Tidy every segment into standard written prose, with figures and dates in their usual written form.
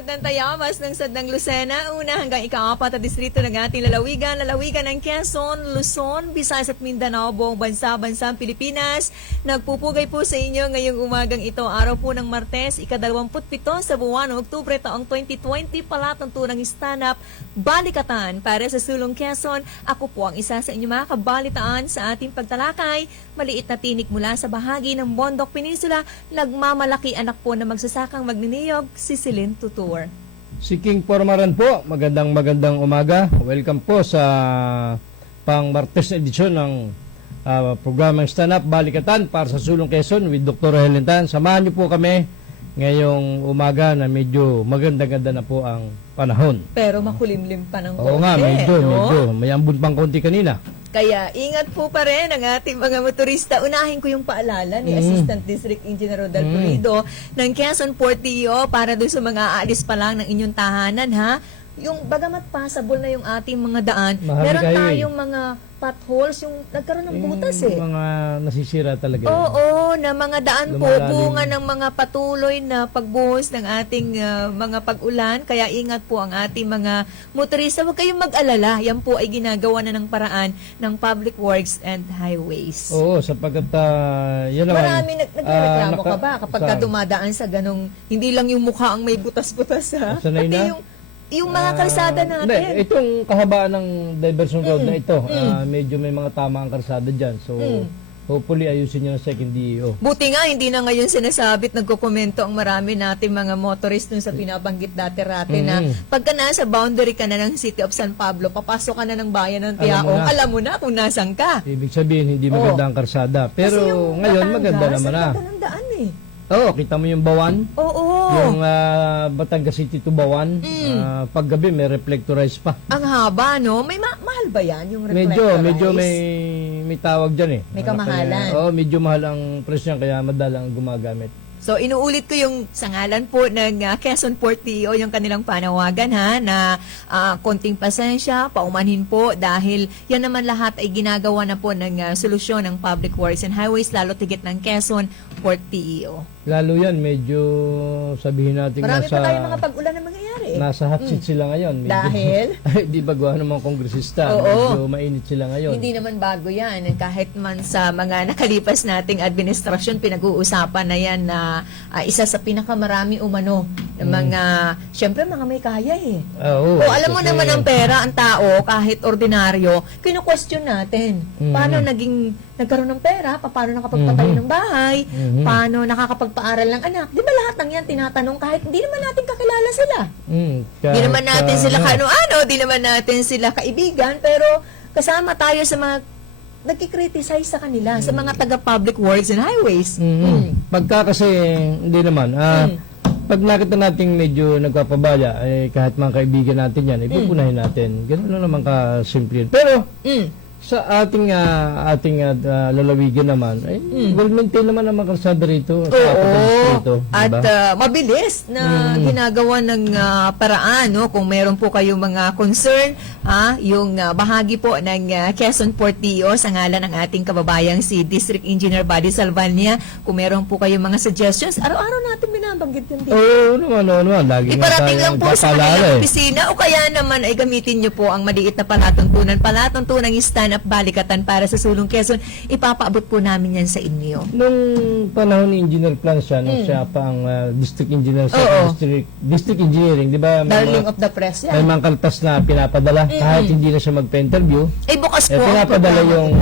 Sadang Tayamas ng Sadang Lucena, una hanggang ika-4 na distrito ng ating lalawigan ng Quezon, Luzon, Visayas at Mindanao, buong bansang Pilipinas. Nagpupugay po sa inyo ngayong umagang ito, araw po ng Martes, ika-27 sa buwan ng Oktubre taong 2020, palatuntunang stand-up balikatan para sa Sulong Quezon. Ako po ang isa sa inyo mga kabalitaan sa ating pagtalakay. Maliit na tinik mula sa bahagi ng Bondok Peninsula, nagmamalaki anak po na magsasakang magniniyog, si Celine Tutur. Si King Pormaran po, magandang umaga. Welcome po sa pang-Martes na edisyon ng programang Stand Up Balikatan para sa Sulong Quezon with Dr. Helen Tan. Samahan niyo po kami ngayong umaga na medyo maganda-ganda na po ang panahon. Pero makulimlim pa ng konti. Oo nga, medyo. May ambon pang konti kanina. Kaya ingat po pa rin ang ating mga motorista. Unahin ko yung paalala ni Assistant District Engineer Rodel Pulido ng Quezon PortEO para doon sa mga aalis pa lang ng inyong tahanan, ha? Yung bagamat passable na yung ating mga daan, meron tayong mga potholes, yung nagkaroon ng butas Mga nasisira talaga. Oo, na mga daan po, Lumalalim. bunga ng mga patuloy na pagbuhos ng ating mga pag-ulan. Kaya ingat po ang ating mga motorista. Huwag kayong mag-alala. Yan po ay ginagawa na ng paraan ng Public Works and Highways. Oo, sapagkat yan naman. Marami nagreklamo ka ba kapag ka dumadaan sa ganong, hindi lang yung mukha ang may butas-butas, ha? Sanay Pati na? yung mga kalsada natin. Hindi, itong kahabaan ng diversion road na ito, medyo may mga tama ang kalsada dyan. So, hopefully ayusin nyo ng second DEO. Buti nga, hindi na ngayon sinasabit, nagkokomento ang marami natin mga motorist dun sa pinabanggit dati-rati na pagka nasa boundary ka na ng City of San Pablo, papasok ka na ng bayan ng Tiaong, alam mo na kung nasan ka. Ibig sabihin, hindi maganda ang kalsada. Pero ngayon, maganda naman na. Kasi yung daan eh. Oo, kita mo yung Bawan? Oo. Yung Batangas City to Bawan. Paggabi, may reflectorized pa. Ang haba, no? May mahal ba yan, yung reflectorize? Medyo may tawag dyan eh. May kamahalan. Oo, medyo mahal ang presyo kaya madalang gumagamit. So, inuulit ko yung sangalan po ng Quezon PortEO, yung kanilang panawagan, ha, na konting pasensya, paumanhin po dahil yan naman lahat ay ginagawa na po ng solusyon ng Public Works and Highways, lalo tigit ng Quezon PortEO. Lalo yan, medyo sabihin natin Marami pa tayong mga pag-ulan na mangyayari. Nasa hot seat sila ngayon. Medyo, Dahil? di ba gawa ng mga kongresista? Oo. Medyo mainit sila ngayon. Hindi naman bago yan. Kahit man sa mga nakalipas nating administrasyon, pinag-uusapan na yan na isa sa pinakamarami umano ng mga, syempre mga may kaya eh. Oo, Alam mo naman ang pera, ang tao, kahit ordinaryo, kino-question natin. Paano nagkaroon ng pera? Paano nakapagpatayo ng bahay? Paano nakakapagpaaral ng anak? Di ba lahat ng yan tinatanong kahit hindi naman natin kakilala sila? Di naman natin sila kano-ano, di naman natin sila kaibigan, pero kasama tayo sa mga nagkikriticize sa kanila, sa mga taga-Public Works and Highways. Pagka kasi, hindi naman, pag nakita natin medyo nagpapabaya, kahit mga kaibigan natin yan, ipupunahin natin. Ganun lang naman ka-simple. Pero, sa ating lalawigan naman, well-maintain naman ang mga kalsada rito. Oo. At mabilis na ginagawa ng paraan, no? Kung meron po kayong mga concern, yung bahagi po ng Quezon PortEO sa ngalan ng ating kababayang si District Engineer Buddy Salvania, kung meron po kayong mga suggestions, araw-araw natin binabanggit yun dito. Oo, naman. Lagi Iparating lang po sa kanilang opisina o kaya naman ay gamitin nyo po ang maliit na palatuntunan stand-up balikatan para sa Sulong Quezon. Ipapaabot po namin yan sa inyo. Nung panahon ni Engineer Plan siya, nung siya pa ang district engineer sa district engineering, di ba? Darling of the press yan. May mga kaltas na pinapadala kahit hindi na siya magpa-interview. Bukas po. Pinapadala yung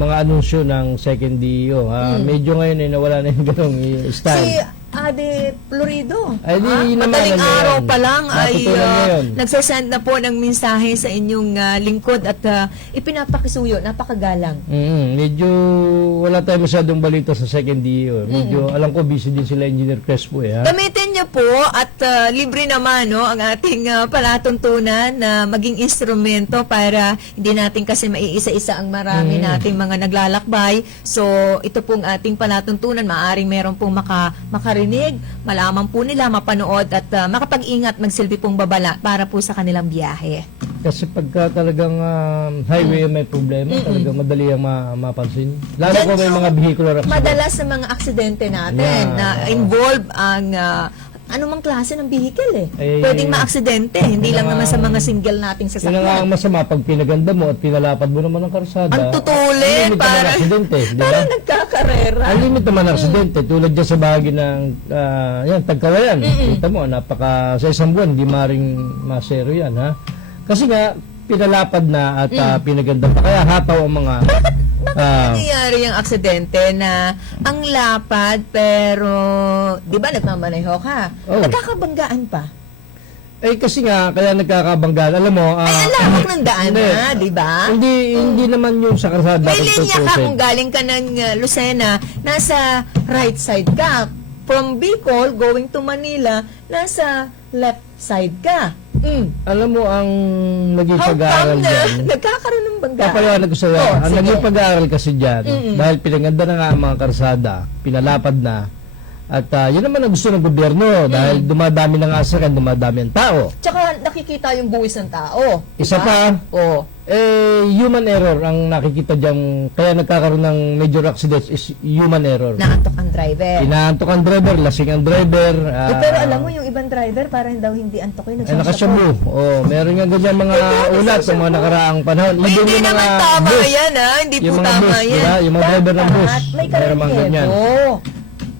mga anunsyo ng second DEO. Medyo ngayon nawala na yung ganong style. Si Ade Florido. Ay, di naman. Madaling araw pa lang ay Natutunan nagsasend na po ng mensahe sa inyong lingkod at ipinapakisuyo. Napakagalang. Medyo wala tayo masyadong balita sa second DEO. Medyo alam ko busy din sila Engineer Crespo eh. Gamitin niyo po at libre naman no ang ating palatuntunan na maging instrumento para hindi natin kasi maiisa-isa ang marami nating mga naglalakbay. So ito pong ating palatuntunan, maaring meron pong makarinig, malaman po nila, mapanood at makapag-ingat, magsilbi pong babala para po sa kanilang biyahe. Kasi pagka talagang highway may problema, talagang madali ang mapansin. Lalo ko may mga vehicular accident. Madalas sa mga aksidente natin na involve ang anumang klase ng vehicle eh. Eh, Pwedeng maaksidente, hindi lang yun naman ang- sa mga single nating Yun na nga ang sasakyan. masama, pag pinaganda mo at pinalapad mo naman ang karsada. Ang tutulin, ang limit naman para- ng aksidente, di ba? Parang nagkakarera. Ang limit naman ng aksidente, tulad dyan sa bahagi ng, yan, Tagkawayan. Kita mo, sa isang buwan, di maring masero yan, ha? Kasi nga, pinalapad na at pinaganda pa. Kaya hataw ang mga... Nangyayari yung aksidente na ang lapad pero, di ba nagmamaneho ka? Oh. Nagkakabanggaan pa. kasi nga, kaya nagkakabanggaan. Alam mo, Ay, ang lawak ng daan hindi. na, di ba? Hindi naman yung sa karsada. May kung linya ka tutusin. kung galing ka ng Lucena, nasa right side ka. From Bicol, going to Manila, nasa left side ka. Alam mo, ang naging How pag-aaral come na dyan, nagkakaroon ng banggaan? papaliwanag ko sa iyo, Oh, ang sige. naging pag-aaral kasi dyan, dahil pinaganda na nga ang mga karsada, pinalapad na, at yun naman ang gusto ng gobyerno, dahil dumadami na nga sa dumadami ang tao. Tsaka nakikita yung buwis ng tao. Isa diba? pa, Oh. human error ang nakikita dyan, kaya nagkakaroon ng major accidents is human error. Naantok ang driver. Inaantok ang driver, lasing ang driver. Pero alam mo, yung ibang driver, parang daw hindi antokin. Nakasyabu. Meron nga ganyan mga ulat sa mga nakaraang panahon. Ay, Even hindi yung naman mga tama bus, yan, ha? Hindi po yung mga tama bus, yan. diba? Yung mga driver ng bus. Dapat may Meron mga ganyan. karamihan.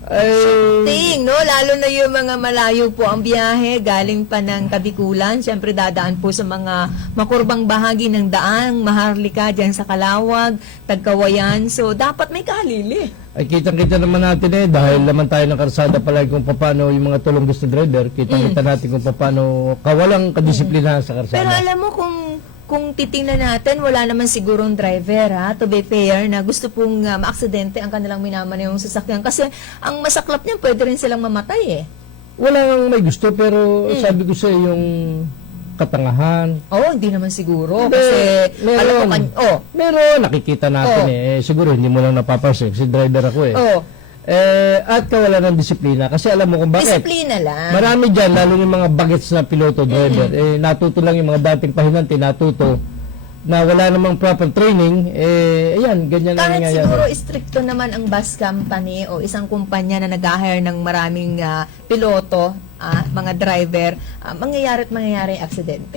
Ay, No? Lalo na yung mga malayo po ang biyahe, galing pa ng Kabikulan. Siyempre, dadaan po sa mga makurbang bahagi ng daan, Maharlika, dyan sa Kalawag, Tagkawayan. So, dapat may kahalili. ay kitang-kita naman natin dahil naman tayo ng karsada palagi kung paano yung mga tulong gusto driver, kitang-kita natin kung paano kawalang kadisiplina sa karsada. Pero alam mo kung titingnan natin, wala naman sigurong driver, ha, to be fair, na gusto pong maaksidente ang kanilang minamanayong sasakyan. Kasi ang masaklap niyan, pwede rin silang mamatay eh. Wala nang may gusto pero sabi ko sa yung katangahan. Oo, hindi naman siguro. Hindi, Kasi, meron. Meron, nakikita natin Oh. Siguro hindi mo lang napapansin kasi driver ako Oh, At kawalan ng disiplina. Kasi alam mo kung bakit. disiplina lang. Marami dyan, lalo yung mga bagets na piloto, driver, natuto lang yung mga dating pahinante, natuto na wala namang proper training, ayan, ganyan ang Kahit nangyayari. siguro stricto naman ang bus company o isang kumpanya na nag-hire ng maraming piloto, mga driver, mangyayari ang aksidente.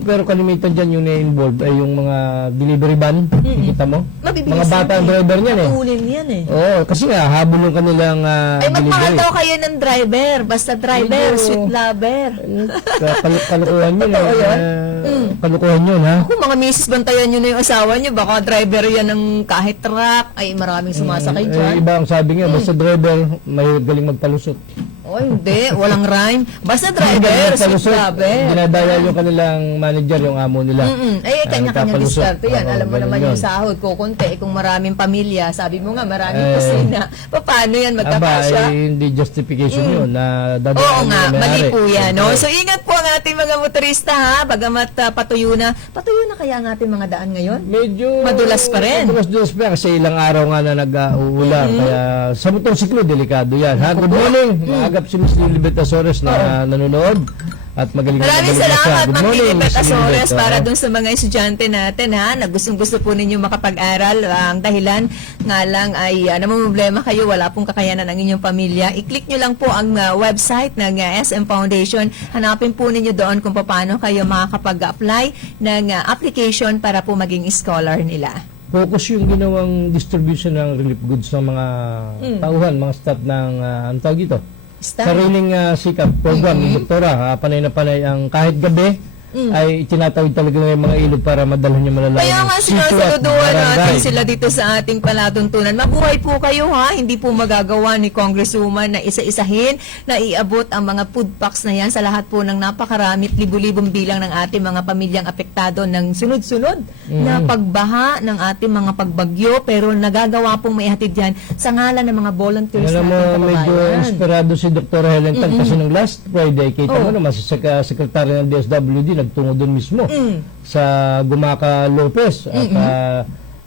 Pero kalimitan dyan yung na-involve ay yung mga delivery van, kita mo? Mabibilis Mga bata ang yan driver niyan Matulin yan eh. Oo, kasi nga, habol yung kanilang Ay, magmahal delivery. daw kayo ng driver. Basta driver, Hindi, sweet lover. Kalukuhan yun. Totoo yun? Kalukuhan yun, ha? Kung mga misis, bantayan nyo na yung asawa nyo, baka driver yan ng kahit truck. Ay, maraming sumasakay dyan. Iba ang sabi nga, basta driver, may galing magpalusot. Oh, hindi. Walang rhyme. Basta driver, sweet lover. Dinadaya yung kanilang manager, yung amo nila. Ay, kanya-kanyang nagpapalusot. diskarte yan. Oo, Alam mo ganun naman yun. yung sahod ko, konti. Kung maraming pamilya, sabi mo nga, maraming kusina. Paano yan Aba, magkakasya? hindi justification yun na dadaan Oo yung nga, may-ari. mali po yan. No? So, ingat po ang ating mga motorista, ha? Bagamat patuyo na kaya ang ating mga daan ngayon? Medyo Madulas pa rin. Madulas pa kasi ilang araw nga na nag-uulan. Kaya sa motorsiklo, delikado yan. Ha? Good morning. Maagap si Miss Lilibet Azores na nanonood. At magaling Maraming na siya. salamat, Good Ma'am morning, Lilibet Miss Azores, Lilibet. para dun sa mga estudyante natin, ha, na gustong-gusto po ninyo makapag-aral. Ang dahilan nga lang ay namumblema kayo, wala pong kakayanan ang inyong pamilya. I-click nyo lang po ang website ng SM Foundation. Hanapin po ninyo doon kung paano kayo makakapag-apply ng application para po maging scholar nila. Focus yung ginawang distribution ng relief goods ng mga tauhan, mga staff ng, ang tawag dito? Staff? Sariling sikap program ni Doktora. Panay na panay ang kahit gabi ay tinatawid talaga ng mga ilog para madalhan yung malalaman. Kaya nga sinusaluduhan natin sila dito sa ating palatuntunan. Mabuhay po kayo, ha. Hindi po magagawa ni Congresswoman na isa-isahin na iabot ang mga food packs na yan sa lahat po ng napakaramit libu-libong bilang ng ating mga pamilyang apektado ng sunod-sunod na pagbaha ng ating mga pagbagyo, pero nagagawa pong maihatid yan sa ngalan ng mga volunteers Alam mo, natin medyo kababayan. inspirado si Dr. Helen Tan kasi nung last Friday, kita mo naman si Secretary ng DSWD nagtungo doon mismo sa Gumaca Lopez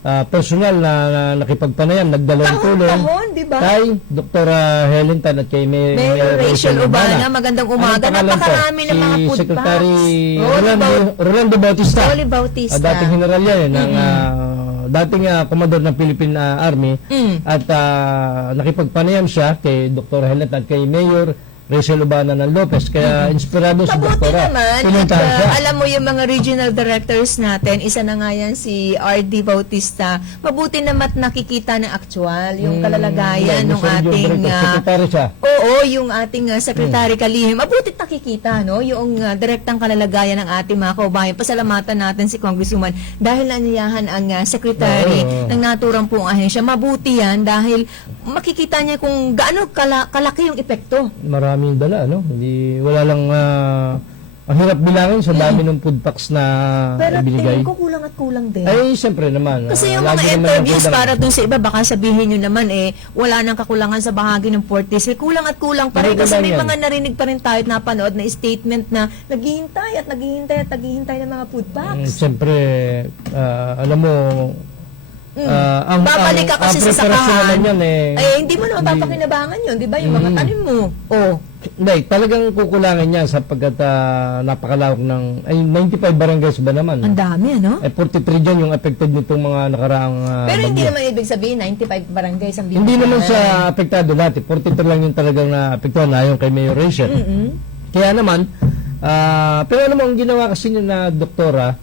at personal na nakipagpanayam, nagdalawang tulong Tahon, di ba? kay Dr. Helen Tan at kay Mayor Rachel Urbana, magandang umaga. Anong pangalan po? Napakarami ng mga Si food Secretary packs. Rolando Bautista. Rolly Bautista. Dating general yan ng dating komandor ng Philippine Army at nakipagpanayam siya kay Dr. Helen at kay Mayor Rachel Ubana ng Lopez. Kaya inspirado si Mabuti Doktora. naman. At, Pinuntahan siya. alam mo yung mga regional directors natin, isa na nga yan si R.D. Bautista. Mabuti naman nakikita ng actual, yung kalalagayan ng ating... Secretary siya. Oo, yung ating Secretary Kalihim. Mabuti nakikita, no? Yung direktang kalalagayan ng ating mga kaubayan. Pasalamatan natin si Congresswoman dahil nanyayahan ang Secretary Oo. ng naturang pong ahensya. Mabuti yan dahil makikita niya kung gaano kalaki yung epekto. Maraming dala, no? Hindi, wala lang, ang hirap bilangin sa dami ng food packs na Pero binigay. tingin ko kulang at kulang din. Ay, siyempre naman. Kasi yung lagi mga naman interviews ang kulang. para dun sa iba, baka sabihin nyo naman wala nang kakulangan sa bahagi ng Fortis. Kulang at kulang pa rin. Ano Kasi ba may yan? mga narinig pa rin tayo at napanood na statement na naghihintay at naghihintay at naghihintay ng mga food packs. Siyempre, alam mo, ang Babalik ka kasi sa preparasyon sakahan. naman yan Hindi mo naman papakinabangan yun, di ba? Yung mga tanim mo. Oh. Hindi, talagang kukulangin yan sapagkat napakalawak ng, ay 95 barangays ba naman? Ang dami, ano? 43 dyan yung affected nitong mga nakaraang Pero hindi bagyo. naman ibig sabihin 95 barangays ang Hindi naman sa apektado dati, 43 lang yung talagang naapektuhan na yung kay Mayor Rachel. Kaya naman, pero alam mo, ang ginawa kasi niya na doktora,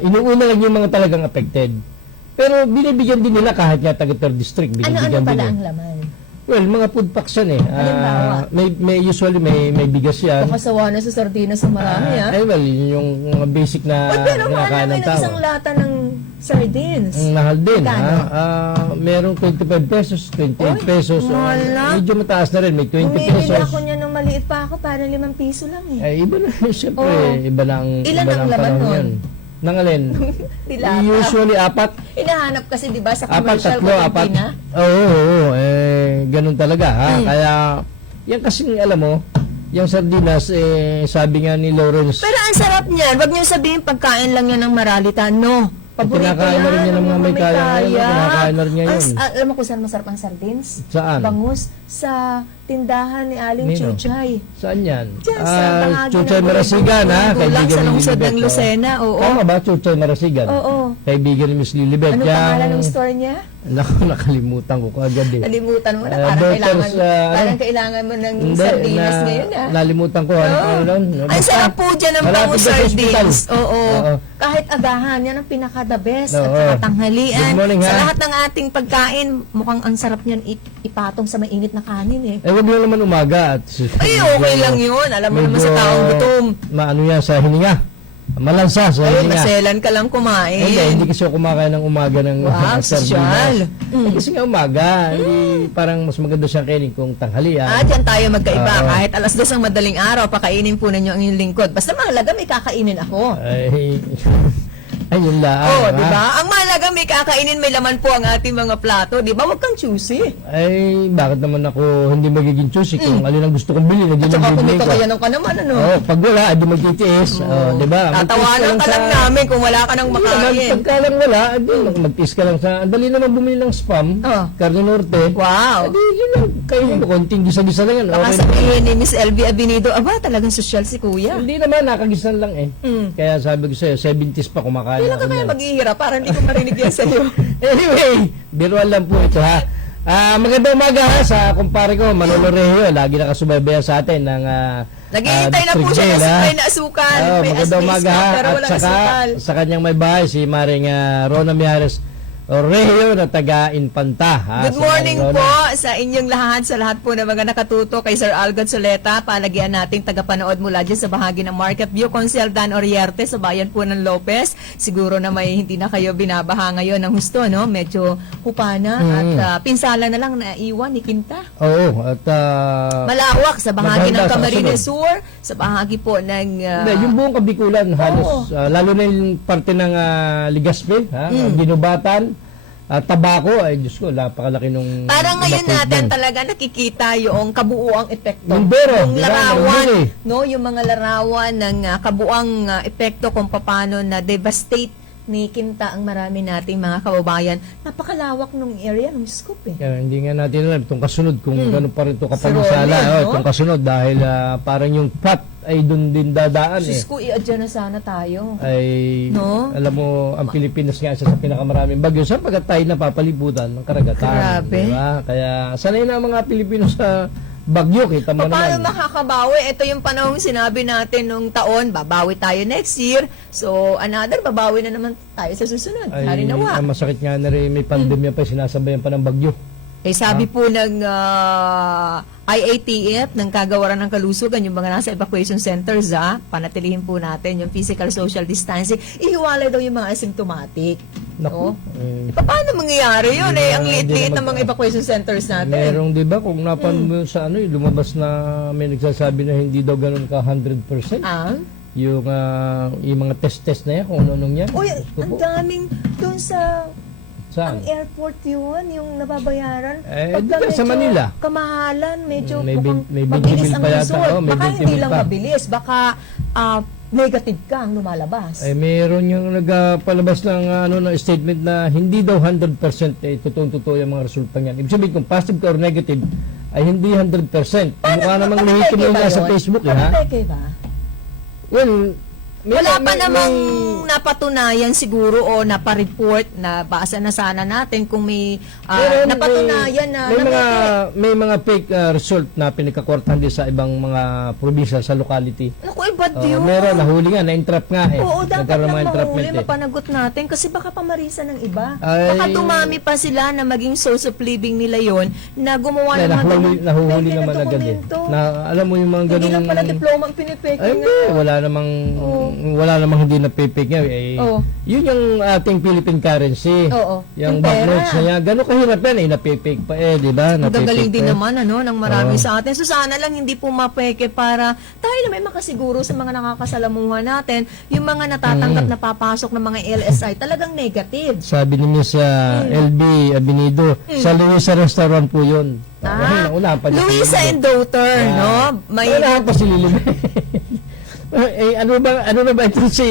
inuuna lang yung mga talagang affected. Pero binibigyan din nila kahit nga taga 3rd district. Ano Binibigyan pala din ang laman? Well, mga food packs yan eh. Halimbawa? May usually may bigas yan. Baka sawa na sa sardinas sa marami, Well, yun yung mga basic na Pero mahal kinakain naman ng ng tao. isang lata ng sardines. Ang mahal din. Magkano? Merong 25 pesos, 28 Uy, pesos. mahal na. Medyo mataas na rin. May 20 Bumibili pesos. ako niya nung maliit pa ako para 5 piso lang eh. Ay, iba na. Siyempre, Oo. iba na ang Ilan iba na ang ang laman panahon nun? yan. Nangalin. Dilata. Usually, 4. Hinahanap kasi 'di ba sa 4, commercial 3, 4. kantina? Oo. Ganun talaga. Kaya, yan kasi alam mo, yung sardinas, sabi nga ni Lawrence, Pero ang sarap niyan. Wag niyo sabihin pagkain lang yan ng maralita. No. Paborito Kinakain na rin yan ng mga may kaya ngayon. Kinakain na rin niya yun. Alam mo kung saan masarap ang sardines? Saan? Bangus. Sa tindahan ni Aling Nino? Chuchay. Saan yan? Diyan sa bahagi Chuchay ng Marasigan, ha? Gulang sa ni lungsod Lilibet, ng oh. Lucena. Oo. Tama ba? Chuchay Marasigan? Oo. Kaibigan ni Miss Lilibet. Anong Yang- pangalan ng store niya? Naku, nakalimutan ko kagad eh. Nalimutan mo na. Daughters, Parang kailangan mo ng sardinas ngayon. Nalimutan ko. Ano Oo. yun? Ang sarap po dyan ng Malapit bangus na sa ospital. sardines. Oo. Oo. Kahit agahan, yan ang pinaka-the best. Oo. At saka tanghalian. Good morning, Sa ha? lahat ng ating pagkain, mukhang ang sarap niyan ipatong sa mainit na kanin eh. Wag lang naman umaga. At, Ay, okay lang yun. Alam mo naman sa taong gutom. Maano yan sa hininga. Malansa sa Ay, hininga. maselan ka lang kumain. Hindi kasi ako kumakain ng umaga ng Wow, sosyal. Kasi nga umaga, hindi parang mas maganda siyang kainin kung tanghalian. Dyan tayo magkaiba. Oo. Kahit alas 2 ang madaling araw, pakainin po ninyo ang inyong lingkod. Basta mahalaga may kakainin ako. Ay, yun lang. Oo, ha? di ba? Ang mahalaga may kakainin, may laman po ang ating mga plato. Di ba? Huwag kang choosy. Ay, bakit naman ako hindi magiging choosy kung alin ang gusto kong bilhin, hindi At saka lang kung bibili ito ko. kaya nung ka naman, ano? Oh, pag wala, adi magtitiis. Oh, di ba? Tatawanan ka lang namin kung wala ka nang makain. Pagka lang wala, adi magtiis ka lang sa... Ang dali naman bumili ng spam, Oh. Carne Norte. Wow. Adi, yun lang. Kainin mo, konting gisa-gisa lang yan. Baka Okay na. sabihin ni Miss LV Abinido, aba, talagang sosyal si Kuya. Hindi naman, nakagisan lang eh. Kaya sabi ko sa'yo, 70s pa kumakain Kailan ka ako kaya niyan. maghihirap? Parang hindi ko marinig yan sa'yo. Anyway, biruan lang po ito ha. Magandang umaga ha sa kumpare ko, Manolo Rehio. Lagi nakasubaybayan sa atin ng Naghihintay na po siya Trigel, kasi ha? may naasukan. May magandang umaga ha. pero At walang saka asukal. sa kanyang may bahay, si Maring Rona Mijares Rehio na taga Infanta. Ha? Good Si morning Maring po Rona. sa inyong lahat, sa lahat po ng mga nakatuto kay Sir Algot Soleta, palagian nating tagapanood mula dyan sa bahagi ng Market View, Consel Dan Orierte sa bayan po ng Lopez. Siguro na may hindi na kayo binabaha ngayon ng husto, no? Medyo hupana at pinsala na lang na iwan ni Quinta. Oo, at Malawak sa bahagi ng Maganda sa Camarines kasunod. Sur, sa bahagi po ng hindi, yung buong Kabikulan halos, lalo na yung parte ng Legazpi, ha? Ginubatan, tabako, ay Diyos ko, napakalaki nung... parang ngayon na-quote natin doon. talaga nakikita yung kabuuang epekto. Mindoro, Yung di ba? larawan, Mindoro eh. no, yung mga larawan ng kabuang epekto kung paano na devastate ni Quinta ang marami nating mga kababayan. Napakalawak nung area, ng scoop eh. Kaya hindi nga natin alam itong kasunod kung gano'n pa rin ito Si kapansala, Ronnie, no? itong kasunod dahil parang yung pat ay doon din dadaan eh. Diyos ko, i-adya na sana tayo. Ay, No? alam mo, ang Pilipinas nga isa sa pinakamaraming bagyo sapagkat tayo napapalibutan ng karagatan. Grabe. Diba? Kaya sanay na ang mga Pilipino sa bagyo, kita mo Paano naman. makakabawi? Ito yung panahong sinabi natin nung taon, babawi tayo next year. So, another, babawi na naman tayo sa susunod. Hari nawa. Ang masakit nga na rin, may pandemya pa, sinasabayan pa ng bagyo. Eh, sabi po ng IATF, ng Kagawaran ng Kalusugan, yung mga nasa evacuation centers, panatilihin po natin yung physical social distancing. Ihiwalay daw yung mga asymptomatic. Naku. Paano mangyayari yun? Hindi Ang na- liit-liit hindi ng na mga evacuation centers natin. Merong, di ba, kung napan mo sa ano, lumabas na may nagsasabi na hindi daw ganun ka 100%. Yung mga test na yan, kung ano-anong yan. Uy, Gusto ang po. daming dun sa Saan? ang airport yun, yung nababayaran. Eh, Pagka di ba, sa medyo Manila? Kamahalan, medyo May mukhang may mabilis bill ang pa yata. result. Oh, may Baka bill hindi lang pa. mabilis, baka negative ka ang lumalabas. Eh, meron yung nagpalabas ng statement na hindi daw 100% totoo yung mga resulta niyan. Ibig sabihin, kung positive ka or negative, ay hindi 100%. Mukha namang lehitim yung nasa Facebook, ha? Peke ba? Well, Wala pa namang napatunayan siguro o napareport na basa na sana natin kung may napatunayan na may mga fake result na pinagkakwartahan din sa ibang mga probinsya sa locality. Naku, iba yun. Meron, nahuli nga, na-entrap nga eh. Oo, dapat Nagkaroon ng lang mga entrapment mahuli, mapanagot natin kasi baka pamarisa ng iba. Ay. Baka dumami pa sila na maging source of living nila yon na gumawa ng mga nahuhuli fake naman na agad eh. dokumento. Na, alam mo yung mga ganung... Hindi lang pala diploma ang pinipeke Ay, na. hindi. Wala namang hindi na pipig nga. Eh, Oo. Yun yung ating Philippine currency. Oo. Yung Yung banknotes pera. na yan. Gano'ng kahirap yan eh. Napipig pa eh, di ba? Ang gagaling Napipig din pa. naman ng marami Oo. sa atin. So sana lang hindi po mapeke para tayo na may makasiguro sa mga nakakasalamuhan natin, yung mga natatanggap na papasok ng mga LSI talagang negative. Sabi ni Miss LB Abinido, sa Luisa Restaurant po yun. Naunahan pa niya si Luisa Lilibe. and daughter, no? May Naunahan pa si Lilibe. ano na ba ito si...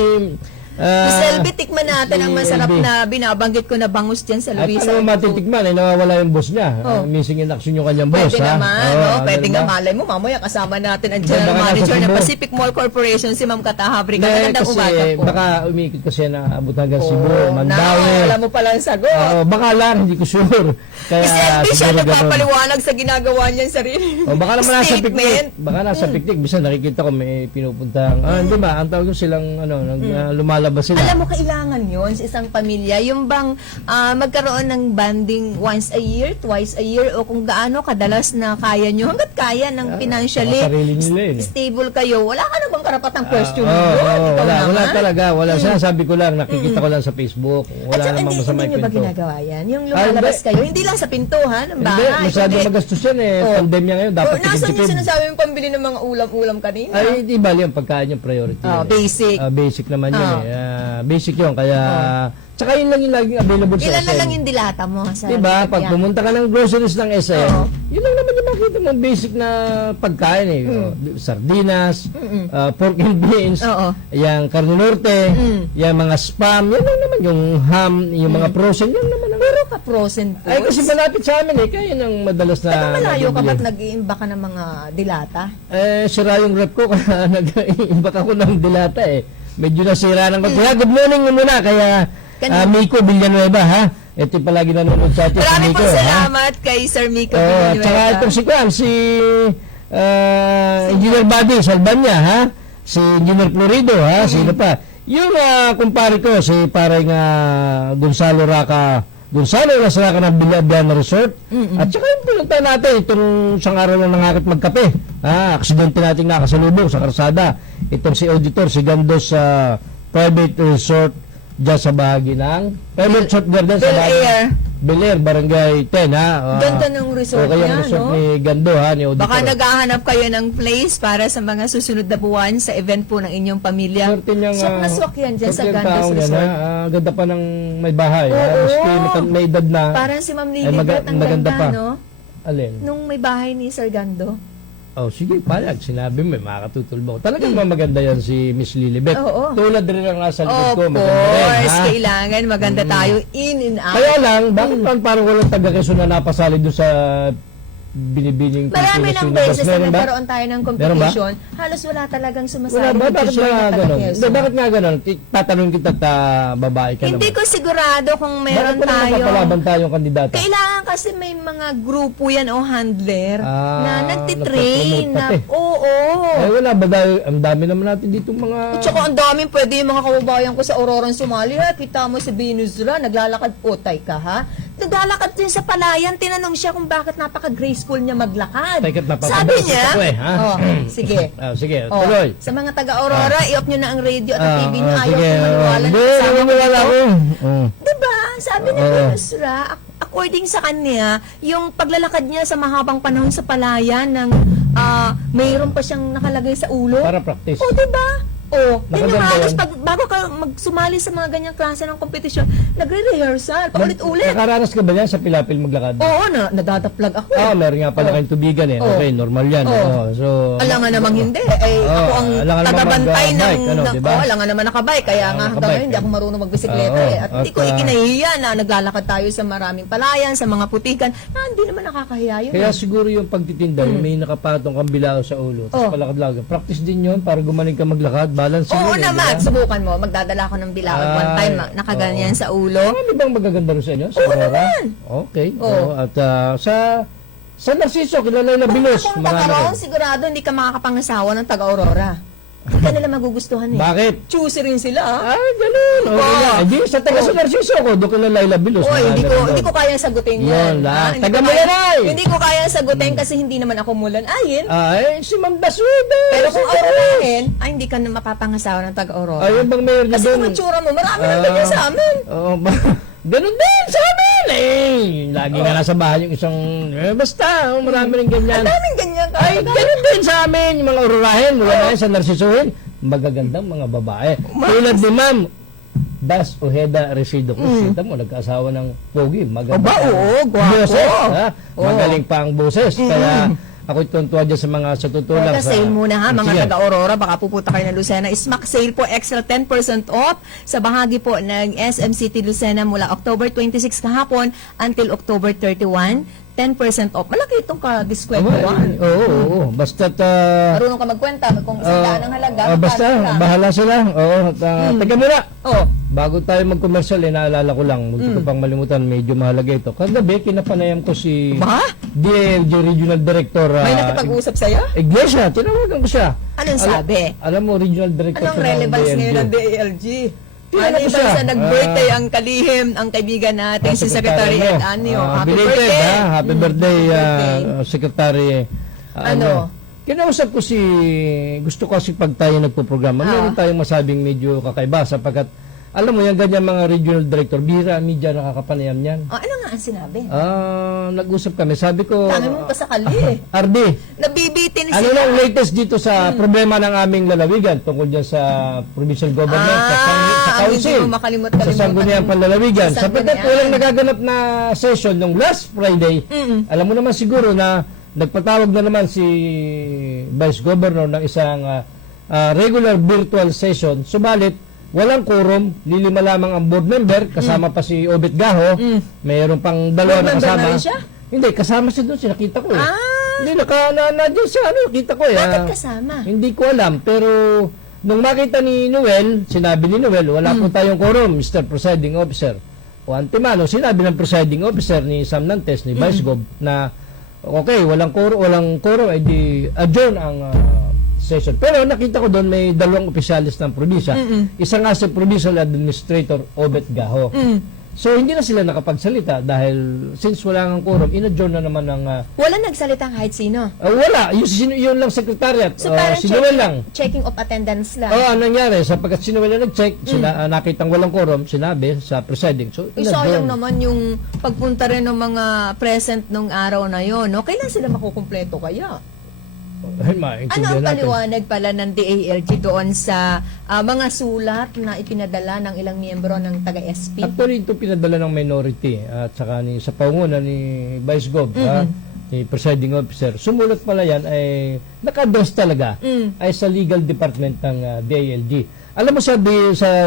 Miss LB, tikman natin ang masarap LB. na binabanggit ko na bangus dyan sa At Luisa. ano matitikman, nawawala yung boss niya. Oh. Missing in action yung kanyang boss. Pwede ha? naman, Oo, no? Pwede ano nga ba? malay mo, mamaya kasama natin ang Baka General nasa Manager ng Cebu. Pacific Mall Corporation, si Ma'am Katahabri. Hindi, Magandang kasi umaga po. baka umikot kasi na abot hanggang Cebu, Oh, Mandaue. alam mo pala ang sagot. Baka lang, hindi ko sure. Kaya, Miss LB siya siguro ganun. nagpapaliwanag sa ginagawa niyan sarili. O baka naman nasa Statement. picnic. Baka nasa picnic. Bisa nakikita ko may pinupuntang. Hindi ba? Ang tawag ko silang lumalabas sila. Alam mo, kailangan yun sa isang pamilya. Yung bang magkaroon ng banding once a year, twice a year, o kung gaano kadalas na kaya nyo, hanggat kaya ng financially baka sarili nila yun eh. stable kayo. Wala ka na bang karapatang question Oo, doon? Ikaw wala naman. talaga. Wala. Sinasabi ko lang, nakikita ko lang sa Facebook. At Wala saka namang hindi masama nyo ba kwento. ginagawa yan? Yung lumalabas hindi. kayo, hindi lang sa pintuhan ng Hindi, bahay. masyado kundi- magastos yan eh. Oh. Pandemya ngayon, dapat Nasaan yung tipid-tipid. sinasabi yung pambili ng mga ulam-ulam kanina? Ay, di bali yung pagkain yung priority. Ah, yun eh. basic. Basic naman yun Ah. eh. Basic yun. Kaya, tsaka yun lang yung laging available sa Ilan na SM. lang yung dilata mo? Sa Diba? Pag yan? pumunta ka ng groceries ng SM, Oo. yun lang naman yung makita mo basic na pagkain eh. Sardinas, pork and beans, Oo. yung carne norte, yung mga spam, yan lang naman yung ham, yung mga frozen, yan naman ang... Pero ka-frozen foods. Ay, kasi malapit sa amin eh, kaya nang madalas na... Saka malayo ka nabibili. ba't nag-iimba ka ng mga dilata? Sira yung rep ko kaya nag-imbak ako ng dilata eh. Medyo nasira ng kaya good morning mo muna kaya Miko Villanueva ha. Ito yung palagi nanonood sa atin si Maraming Miko po ha. salamat kay Sir Miko At saka Villanueva. itong si Kwan, si Engineer Buddy Salbanya ha. Si Engineer Florido ha. Sino pa? Yung kumpare ko, si parang Gonzalo Nasraka ng Bilabiana Resort. At saka yung pinunta natin, itong isang araw na nangakit magkape. Aksidente nating nakasalubong sa karsada. Itong si Auditor, si Gandos sa private resort dyan sa bahagi ng private resort garden sa Bel bahagi. Air. Bel Air, Barangay 10 ha. Ganda ng resort okay, niya, yung resort no? ni Gando ha, ni Auditor. Baka naghahanap kayo ng place para sa mga susunod na buwan sa event po ng inyong pamilya. Swerte niyang, Swak na swak yan dyan sa swerte yung Gandos taong yan, Resort. ha. Ganda pa ng may bahay. ha. Oo. Maski may edad na. Parang si Ma'am Ay, Lilibet, ang maganda ganda, pa. no? Alin? Nung may bahay ni Sir Gando. Oh, sige, payag. Sinabi mo, makakatutulbaw. Talagang maganda yan si Miss Lilibet. Oo. Tulad rin ang nasa likod Of ko. Maganda rin, course, ha? kailangan maganda tayo in and out. Kaya lang, bakit parang walang taga Quezon na napasali doon sa binibining Marami Pilipinas ng Universe. beses na Meron ba? nagkaroon tayo ng competition, halos wala talagang sumasali. Wala ba? ng Bakit teacher ba na taga gano'n? Quezon. Hindi, bakit nga gano'n? Tatanungin kita babae ka Hindi naman. ko sigurado kung meron Bakit wala tayo. napapalaban tayong kandidata? Kailangan kasi may mga grupo yan o handler na Ah, nagtitrain. nagpapromote pati. Oo. Eh wala ba dahil ang dami naman natin dito mga... At saka ang daming pwede yung mga kababayan ko sa Aurora Sumali. Ha? Kita mo si Venus Ra, naglalakad potay ka ha? Naglalakad din sa palayan. Tinanong siya kung bakit napaka-graceful niya maglakad. Teka, Sabi niya, ako ha? sige. Sige, Oh, tuloy. sa mga taga-Aurora, i-off nyo na ang radio at ang TV nyo. Ayaw sige, ko maniwala na Hindi, kasama ko maniwala ito. ako. Oh. Diba? Sabi ni Venus Ra, according sa kanya, yung paglalakad niya sa mahabang panahon sa palayan ng mayroon pa siyang nakalagay sa ulo. Para practice. O, diba? O, yun yung Nakaganda halos yan. bago ka magsumali sa mga ganyang klase ng kompetisyon, nagre-rehearsal, paulit-ulit. Nakaranas ka ba yan sa pilapil maglakad? Oo, nadadaplag ako. Meron nga pala kayong tubigan eh. Oh. Okay, normal yan. Oh. So, Alangan namang hindi. Ako ang alangan naman tagabantay ng... mag-bike, ano, diba? Alangan naman nakabike. Kaya nga hanggang nakabike, ngayon, hindi ako marunong magbisikleta Oo, eh. At hindi ko at, ikinahiya na naglalakad tayo sa maraming palayan, sa mga putikan. Hindi naman nakakahiya yun. Kaya siguro yung pagtitinda, yung may nakapatong kang bilao sa ulo, tapos palakad-lakad. Practice din yun para gumaling ka maglakad. Balance Oo yun, naman. Subukan mo. Magdadala ko ng bilawag one time. Nakaganyan sa ulo. Marami bang magaganda rin sa inyo? Sa Aurora? naman. Okay. Oo. At sa Narciso, kilala na Bilos. Kung Marami taga-roon, rin. sigurado hindi ka makakapangasawa ng taga-Aurora. Hindi ka nila magugustuhan eh. Bakit? Choosy rin sila ah. Ganun. Okay Oo. lang. Di, sa taga sa Narciso ko, doon kila Laila Bilos. Oy, Marami rin hindi doon. ko kayang sagutin Yun yan. lang. Ah, hindi Taga ko mo kaya- yan, ay. Hindi ko kayang sagutin kasi hindi naman ako mulan ayin. Si Ma'am Basuda. Pero kung Aurorahin, ay hindi ka na mapapangasawa ng taga-Aurora. Ayun bang mayor na Kasi doon? kung itsura mo, marami nang ganyan sa amin. Oo, ganun din sa amin lagi nga nasa bahay yung isang, basta, marami rin ganyan. Ang daming ganyan ka. Ay, ganun din sa amin, yung mga ururahin, mula na yan sa Narsisuhin, magagandang mga babae. Tulad ni Ma'am Bas Ojeda Resido. Kita mo, nagkaasawa ng pogi. Maganda. Aba, oo, gwapo. Boses, ha? Oo. Magaling pa ang boses. Kaya, ako'y tuntua dyan sa mga sa totoo lang. Sa sale muna ha, mga Sige. taga-Aurora, baka pupunta kayo ng Lucena. Smack sale po, extra 10% off sa bahagi po ng SM City Lucena mula October 26 kahapon until October 31. 10% off. Malaki itong ka-diskwento. Oo. Basta't, Marunong ka magkwenta kung isang ang halaga. basta, magkano lang. bahala sila. Oo. Teka muna. Oh, Bago tayo mag-commercial, naalala ko lang, hindi ko pang malimutan, medyo mahalaga ito. Kagabi, kinapanayam ko si ba? DLG Regional Director May nakipag-usap sa'yo? Iglesia. Tinawagan ko siya. Anong sabi? Alam mo, Regional Director Anong siya ng relevance DLG. ngayon ng DALG? Tinanong ko Ano siya. sa nag-birthday ang kalihim, ang kaibigan natin, si Secretary Ed Anio. Happy belated, birthday! Happy birthday, birthday. Secretary. Ano? Kinausap ko gusto ko kasi pag tayo nagpo-programa, meron tayong masabing medyo kakaiba sapagkat alam mo yan, ganyan mga regional director, bihira, media nakakapanayam yan. Ano nga ang sinabi? Nag-usap kami, sabi ko, Dami mong pasakali eh. RD, Nabibitin ano sila. lang latest dito sa problema ng aming lalawigan tungkol dyan sa provincial government, sa ang hindi council, mo makalimot-kalimutan. sa Sangguniang Panlalawigan. Sa Sapagkat Sangguniang. walang nagaganap na session nung last Friday, alam mo naman siguro na nagpatawag na naman si Vice Governor ng isang regular virtual session, subalit walang quorum, lilima lamang ang board member, kasama pa si Obet Gaho, mayroon pang dalawa Board na member kasama. na rin siya? Hindi, kasama siya doon, nakita ko eh. Ah. Hindi, nandiyan siya, kita ko eh. Bakit kasama? Hindi ko alam, pero nung makita ni Noel, sinabi ni Noel, wala po tayong quorum, Mr. Presiding Officer. O antimano, sinabi ng Presiding Officer ni Sam Nantes, ni Vice Gov, na okay, walang quorum, ay di adjourn ang session. Pero nakita ko doon may dalawang opisyalis ng probinsya. Isa nga si Provincial Administrator Obet Gaho. So hindi na sila nakapagsalita dahil since wala nang quorum, in-adjourn na naman ng Wala nagsalita kahit sino. wala, yun lang secretariat. So parang si Noel lang. checking of attendance lang. Anong nangyari? Sapagkat si Noel na nag-check, nakitang walang quorum, sinabi sa presiding. So, Sayang naman yung pagpunta rin ng mga present nung araw na yon. No? Kailan sila makukumpleto kaya? Ano ang paliwanag pala ng DALG doon sa mga sulat na ipinadala ng ilang miyembro ng taga-SP? Actually, ito pinadala ng minority at saka sa panguna ni Vice Gov, ni Presiding Officer. Sumulat pala yan ay naka-address talaga ay sa legal department ng DILG. Alam mo sa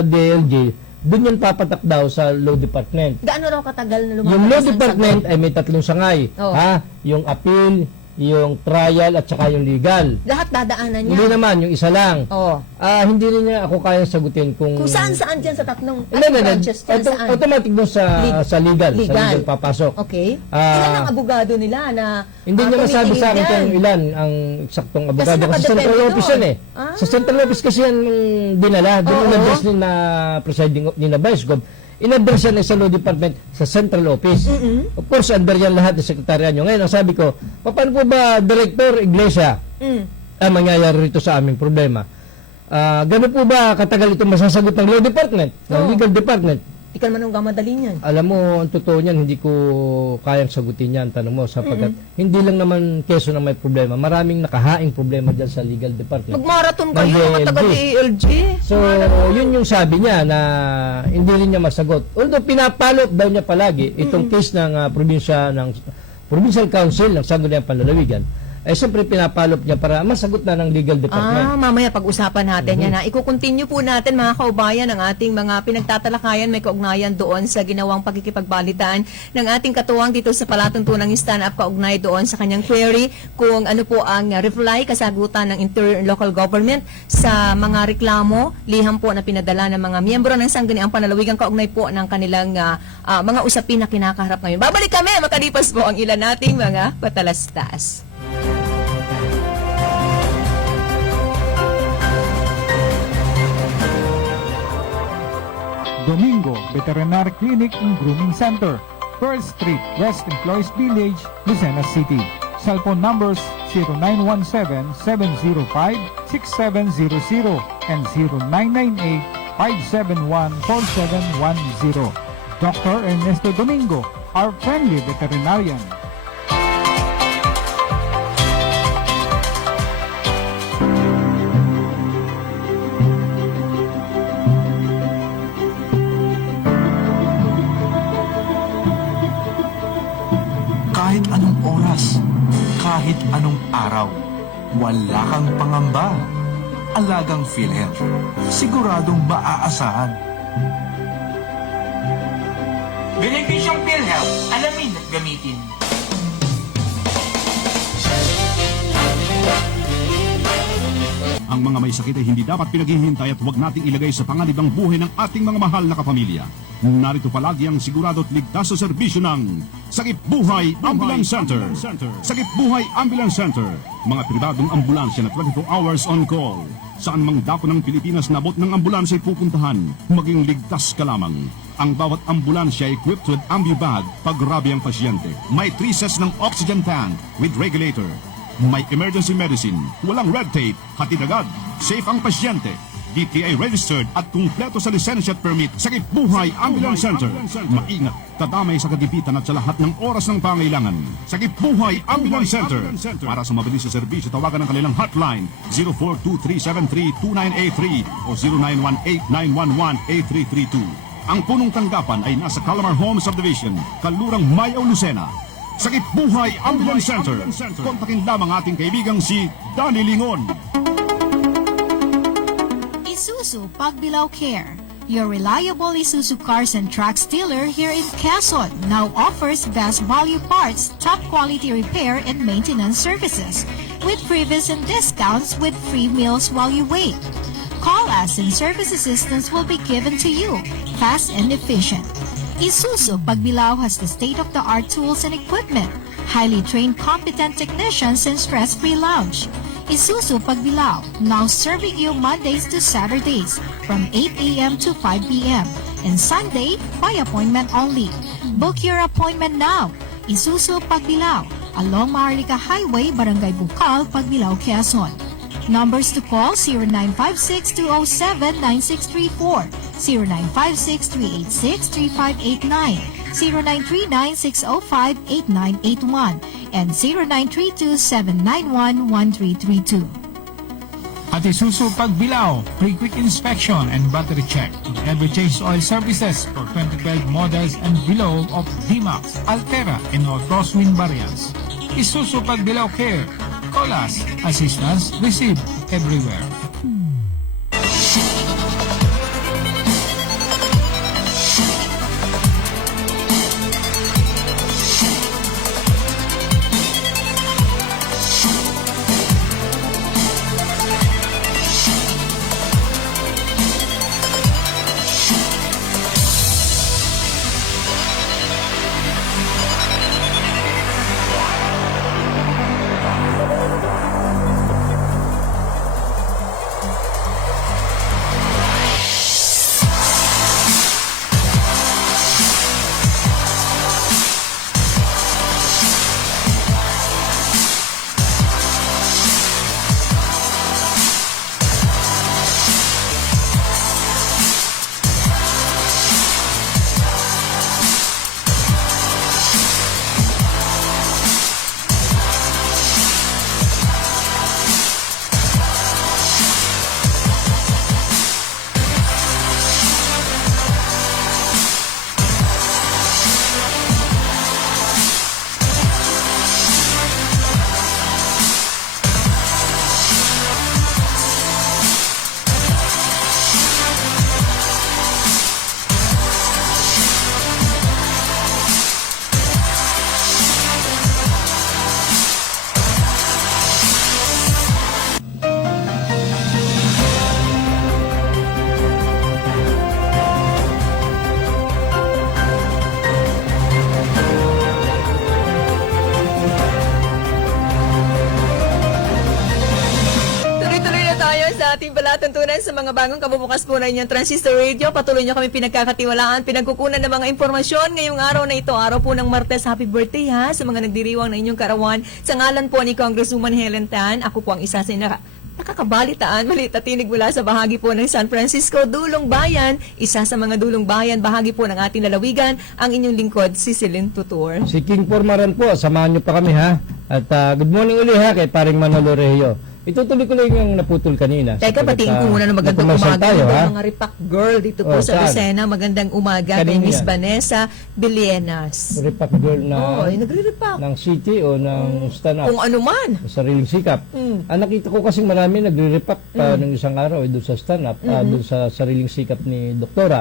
DILG, doon yan papatak daw sa law department. Gaano raw katagal na lumalabas Yung law ang department sagot? ay may tatlong sangay. Oh. Ha? Yung appeal, yung trial, at saka yung legal. Lahat dadaanan niya. Hindi naman, yung isa lang. Oh. Hindi rin niya ako kayang sagutin kung... Kung saan-saan dyan sa tatlong Hindi, hindi, branches dyan, saan? automatic doon sa legal. Sa legal papasok. Okay. Ah, Ilan ang abogado nila na Hindi niya masabi sa akin tumitingin kung dyan? ilan ang eksaktong abogado. Kasi sa nakadepende central office doon. yan eh. Ah. Sa central office kasi yan dinala. Doon Oo. in-address ni na presiding ni na Vice Gov. In-address yan sa law department sa central office. Of course, under yan lahat ng sekretarya nyo. Ngayon, ang sabi ko, paano po ba, Director Iglesia, ang mangyayari rito sa aming problema? Gano'n po ba katagal ito masasagot ng law department, ng legal department? Di ka naman nung madali niyan. Alam mo, ang totoo niyan, hindi ko kayang sagutin yan, tanong mo, sapagkat hindi lang naman Quezon na may problema. Maraming nakahaing problema dyan sa legal department. Mag-marathon Ng kayo, mga ALG. taga-ALG. So, yun yung sabi niya na hindi rin niya masagot. Although pinapalot daw niya palagi itong case ng Provincial Council ng Sangguniang Panlalawigan, siyempre pinapalop niya para masagot na ng legal department. Mamaya pag-usapan natin yan ha. Iko-continue po natin mga kaubayan ang ating mga pinagtatalakayan, may kaugnayan doon sa ginawang pagkikipagbalitan ng ating katuwang dito sa palatuntunang stand up kaugnay doon sa kanyang query kung ano po ang reply, kasagutan ng Interior and Local Government sa mga reklamo, liham po na pinadala ng mga miyembro ng Sangguniang Panlalawigan kaugnay po ng kanilang mga usapin na kinakaharap ngayon. Babalik kami makalipas po ang ilan nating mga patalastas. Domingo Veterinary Clinic and Grooming Center, Pearl Street, West Employees Village, Lucena City. Cellphone numbers 0917-705-6700 and 0998-571-4710. Dr. Ernesto Domingo, our friendly veterinarian. Kahit anong oras, kahit anong araw, wala kang pangamba. Alagang PhilHealth, siguradong maaasahan. Benepisyong PhilHealth, alamin at gamitin. Ang mga may sakit ay hindi dapat pinaghihintay at huwag nating ilagay sa panganibang buhay ng ating mga mahal na kapamilya. Narito palagi ang sigurado at ligtas sa serbisyo ng Sakip Buhay Ambulance Center. Sakip Buhay Ambulance Center. Mga pribadong ambulansya na 24 hours on call. Saan mang dako ng Pilipinas nabot ng ambulansya ay pupuntahan, maging ligtas ka lamang. Ang bawat ambulansya ay equipped with ambubag pag grabe ang pasyente. May 3 sets ng oxygen tank with regulator. May emergency medicine, walang red tape, hatid agad, safe ang pasyente. DTI registered at kumpleto sa lisensya at permit. Sakip Buhay Ambulance Center. Maingat, kadamay sa kadipitan at sa lahat ng oras ng pangailangan. Sakip Buhay Ambulance Center. Para sa mabilis na serbisyo, tawagan ang kanilang hotline 0423732983 o 0918-911-8332. Ang punong tanggapan ay nasa Calamar Home Subdivision, Kalurang Mayaw, Lucena. Sakip Buhay Ambulance Center. Kontakin lamang ating kaibigang si Danny Lingon. Isuzu Pagbilao Care, your reliable Isuzu cars and trucks dealer here in Quezon, now offers best value parts, top quality repair and maintenance services, with previous and discounts with free meals while you wait. Call us and service assistance will be given to you, fast and efficient. Isuzu Pagbilao has the state-of-the-art tools and equipment, highly trained competent technicians and stress-free lounge. Isuzu Pagbilao, now serving you Mondays to Saturdays from 8 a.m. to 5 p.m. and Sunday by appointment only. Book your appointment now. Isuzu Pagbilao, along Maharlika Highway, Barangay Bukal, Pagbilao, Quezon. Numbers to call 0956-207-9634, 0956-386-3589, 0939-605-8981, and 0932-791-1332. At Isuzu Pagbilao, free quick inspection and battery check. Every change oil services for 2012 models and below of D-Max, Altera, and all crosswind variants. Isuzu Pagbilao Care. Call us. Assistance received everywhere. palatuntunan sa mga bagong kabubukas po na inyong Transistor Radio. Patuloy nyo kami pinagkakatiwalaan, pinagkukunan ng mga impormasyon ngayong araw na ito. Araw po ng Martes. Happy birthday ha sa mga nagdiriwang na inyong karawan. Sa ngalan po ni Congresswoman Helen Tan, ako po ang isa sa nakakabalitaan, maliit at tinig mula sa bahagi po ng San Francisco, Dulong Bayan. Isa sa mga Dulong Bayan, bahagi po ng ating lalawigan, ang inyong lingkod, si Celine Tutur. Si King Pormaran po, samahan niyo pa kami ha. At good morning uli ha kay paring Manolo Rehio. Itutuloy ko lang yung naputol kanina. Teka, patingin ko muna ng magandang nag-commercial umaga. tayo, ha? Mga Ripak Girl dito po Oh, sa saan? Lucena. Magandang umaga kay Kanino Miss yan? Vanessa Bilienas. Repack girl Oo, na nagre-repack. ng city o ng stand-up. Kung ano man. Sariling sikap. Nakita ko kasing marami nagre-repack ng isang araw doon sa stand-up, doon sa sariling sikap ni Doktora.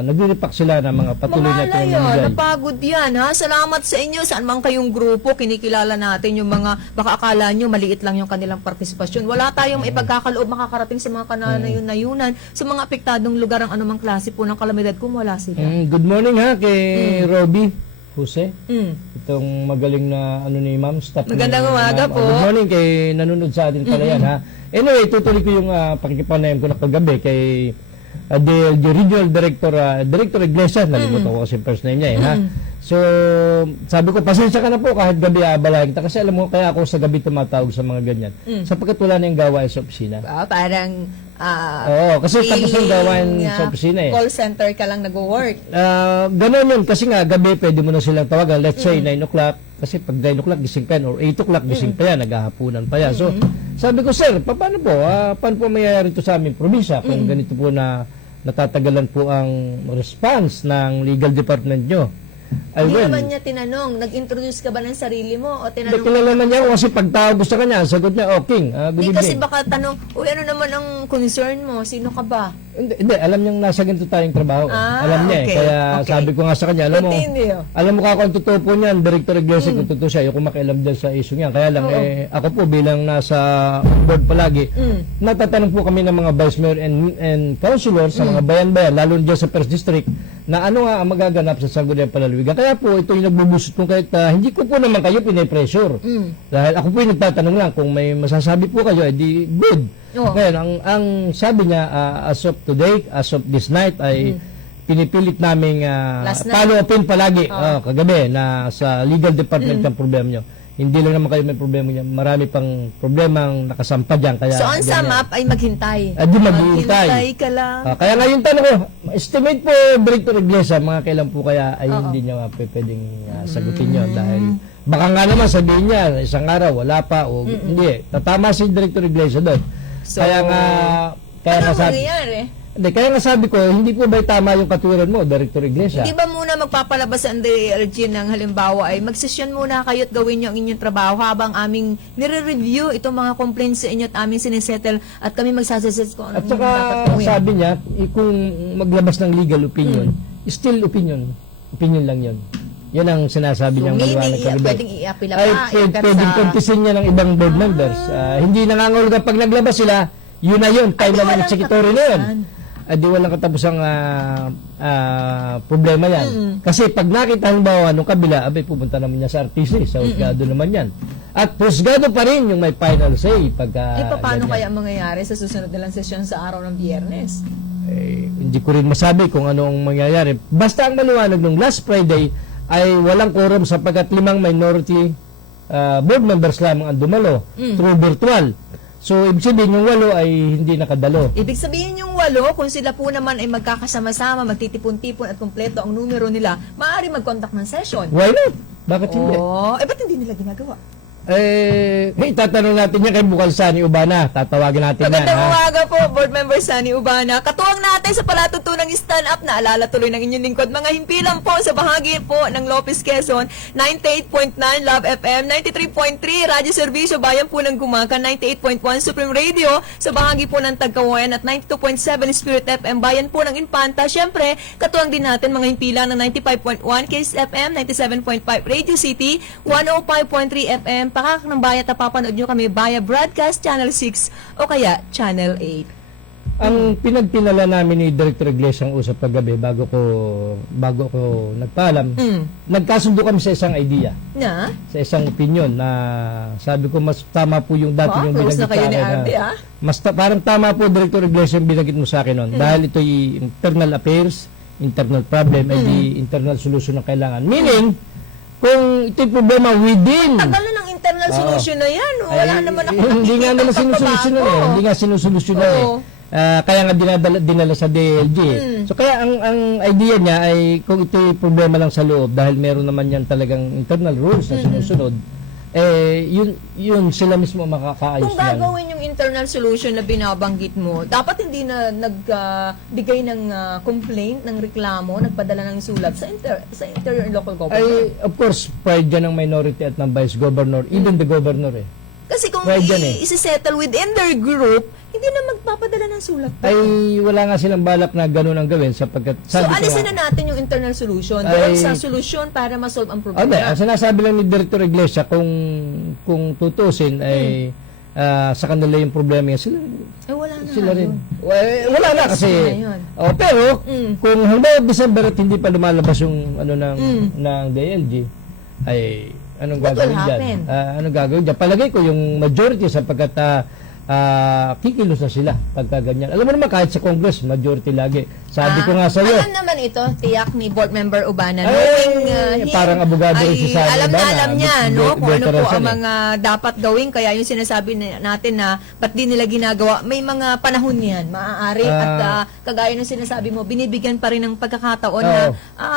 Nagre-repack sila ng mga patuloy na Mahala yun. pinamimigay. Napagod yan, ha? Salamat sa inyo. Saan man kayong grupo, kinikilala natin yung mga, baka akala nyo, maliit lang yung kanilang partisipasyon. Wala tayong ipagkakaloob makakarating sa mga kananayon-nayunan, sa mga apektadong lugar ang anumang klase po ng kalamidad kung wala sila. Good morning ha kay Robbie Jose. Mm. Itong magaling na ano ni Ma'am staff. Magandang umaga po. Good morning kay nanonood sa atin pala yan ha. Anyway, tutuloy ko yung pakikipanayam ko na kagabi kay the regional director Director Iglesias, nalimutan ko kasi first name niya ha. So, sabi ko, pasensya ka na po kahit gabi abalayan kita kasi alam mo, kaya ako sa gabi tumatawag sa mga ganyan. Sapagkat wala na yung gawain sa opisina. Parang, Oo, kasi tapos yung gawain feeling, sa opisina eh. call center ka lang nag-work. Ganun yun, kasi nga gabi pwede mo na silang tawagan. Let's say 9 o'clock, kasi pag 9 o'clock gising pa yan, or 8 o'clock gising pa yan, naghahapunan pa yan. So, sabi ko, sir, paano po? Paano po mayayari ito sa aming probinsya kung ganito po na natatagalan po ang response ng legal department nyo? Hindi naman niya tinanong, nag-introduce ka ba ng sarili mo? O Hindi, tinanong kilala naman niya ako kasi pag tawag gusto kanya, sagot niya, King, good Hindi kasi evening. baka tanong, uy, ano naman ang concern mo? Sino ka ba? Hindi, alam niyang nasa ganito tayong trabaho. Alam niya okay, Kaya okay. sabi ko nga sa kanya, Continue. alam mo ka kung totoo po niyan, Director Iglesias, kung totoo siya, ayoko makialam dyan sa issue niyan. Kaya lang, ako po bilang nasa board palagi, natatanong po kami ng mga vice mayor and councilor sa mga bayan-bayan, lalo dyan sa first district, na ano nga ang magaganap sa Sangguniang Panlalawigan. Kaya po, ito yung nagbubusot kong kahit hindi ko po naman kayo pinipressure. Dahil ako po yung nagtatanong lang, kung may masasabi po kayo, edi good. Ngayon, ang sabi niya, as of today, as of this night, ay pinipilit naming Last night. follow-upin palagi, kagabi, na sa legal department ang problema nyo. Hindi lang naman kayo may problema niya. Marami pang problemang nakasampa dyan. Kaya, So, on sum up ay maghintay. Di maghintay. Maghintay ka lang. Kaya nga yung tanong ko, estimate po, Director Iglesias, mga kailan po kaya ay hindi niya pwedeng sagutin yun dahil baka nga naman sabihin niya, isang araw, wala pa, o hindi. Tatama si Director Iglesias doon. So, kaya nga ano sabi, mangyayari? hindi, kaya nga sabi ko, hindi po ba tama yung katuwiran mo, Director Iglesias? Hindi ba muna magpapalabas ang DLG ng halimbawa ay magsesyon muna kayo at gawin nyo ang inyong trabaho habang aming nire-review itong mga complaints sa inyo at aming sinisettle at kami magsasuggest kung ano At saka dapat gawin. sabi niya, kung maglabas ng legal opinion, still opinion. Opinion lang yun. Yan ang sinasabi So, niyang meaning, maliwanag kagabi. pwedeng i-apila Ay, pa. pwedeng kontisin niya ng ibang board members. Hindi nangangahulugan pag naglabas sila, yun na yun. Time Ay, naman ng walang secretary na yun. katapusan. Di walang katapusang problema yan. Kasi pag nakita halimbawa nung kabila, abay pupunta naman niya sa RTC, sa husgado naman yan. At husgado pa rin yung may final say pagka paano ganyan. kaya ang mangyayari sa susunod nilang sesyon sa araw ng Biyernes? Hindi ko rin masabi kung ano ang mangyayari. Basta ang maliwanag nung last Friday ay walang quorum sapagkat 5 minority board members lamang ang dumalo through virtual. So, ibig sabihin yung 8 ay hindi nakadalo. Ibig sabihin yung 8, kung sila po naman ay magkakasama-sama, magtitipon-tipon at kumpleto ang numero nila, maaari mag-contact ng session. Why not? Bakit hindi? Ba't hindi nila ginagawa? Tatanong natin yan kay Bukal Sani Ubana. Tatawagin natin yan. Magandang ha? umaga po, Board Member Sunny Ubana. Katuwang natin sa palatutunang stand-up na alala tuloy ng inyong lingkod. Mga himpilan po sa bahagi po ng Lopez Quezon, 98.9 Love FM, 93.3 Radyo Servisyo, Bayan po ng Gumakan, 98.1 Supreme Radio sa bahagi po ng Tagkawayan at 92.7 Spirit FM, Bayan po ng Infanta. Siyempre, katuwang din natin mga himpilan ng 95.1 Kiss FM, 97.5 Radio City, 105.3 FM, Pakak ng Bayan at papanood nyo kami via Broadcast Channel 6 o kaya Channel 8. Ang pinagpinala namin ni Director Iglesia ang usap kagabi bago ko nagpaalam, nagkasundo kami sa isang idea, Na? sa isang opinion na sabi ko mas tama po yung dati yung Close binagit na kayo sa ni akin. Arby, ah. Parang tama po, Director Iglesia, yung binagit mo sa akin noon. Dahil ito'y internal affairs, internal problem, ay di internal solution ang kailangan. Meaning, kung ito'y problema within, Tagal na ng internal solution na yan. Wala naman ako hindi nga nakikita naman na sinusolusyonan pagbabago. eh. Hindi nga sinusolusyonan eh. Oo. Kaya nga dinala sa DLG. So kaya ang idea niya ay kung ito problema lang sa loob dahil meron naman yan talagang internal rules na sinusunod, yun sila mismo makakaayos Kung yan. gagawin yung internal solution na binabanggit mo, dapat hindi na nagbigay ng complaint, ng reklamo, nagpadala ng sulat sa interior and local government. Ay, of course, pride yan ng minority at ng vice governor, even the governor eh. Kasi kung Right yan eh. isi-settle within their group, hindi na magpapadala ng sulat. Ay, wala nga silang balak na ganun ang gawin sapagkat So, sabi ko alisin nga, na natin yung internal solution doon Ay- sa solusyon para ma-solve ang problema. okay, ang sinasabi lang ni Director Iglesia kung tutusin ay sa kanila yung problema yan, Wala na. sila rin. yun. Wala na kasi. Wala yun. Pero kung halimbawa December at hindi pa lumalabas yung ano ng DLG, ay anong What will gagawin diyan? happen? Anong gagawin diyan? Palagay ko yung majority sapagkat kikilos na sila pagka ganyan. Alam mo naman kahit sa Congress, majority lagi. Sabi ko nga sa iyo. Alam naman ito, tiyak ni Board Member Ubana. Ay, Knowing, parang abogado rin si Sally alam na Ubana. alam niya, no? Kung ano Veteran po ang siya, mga dapat gawin. Kaya yung sinasabi natin na ba't di nila ginagawa, may mga panahon yan, maaari. At kagaya ng sinasabi mo, binibigyan pa rin ng pagkakataon na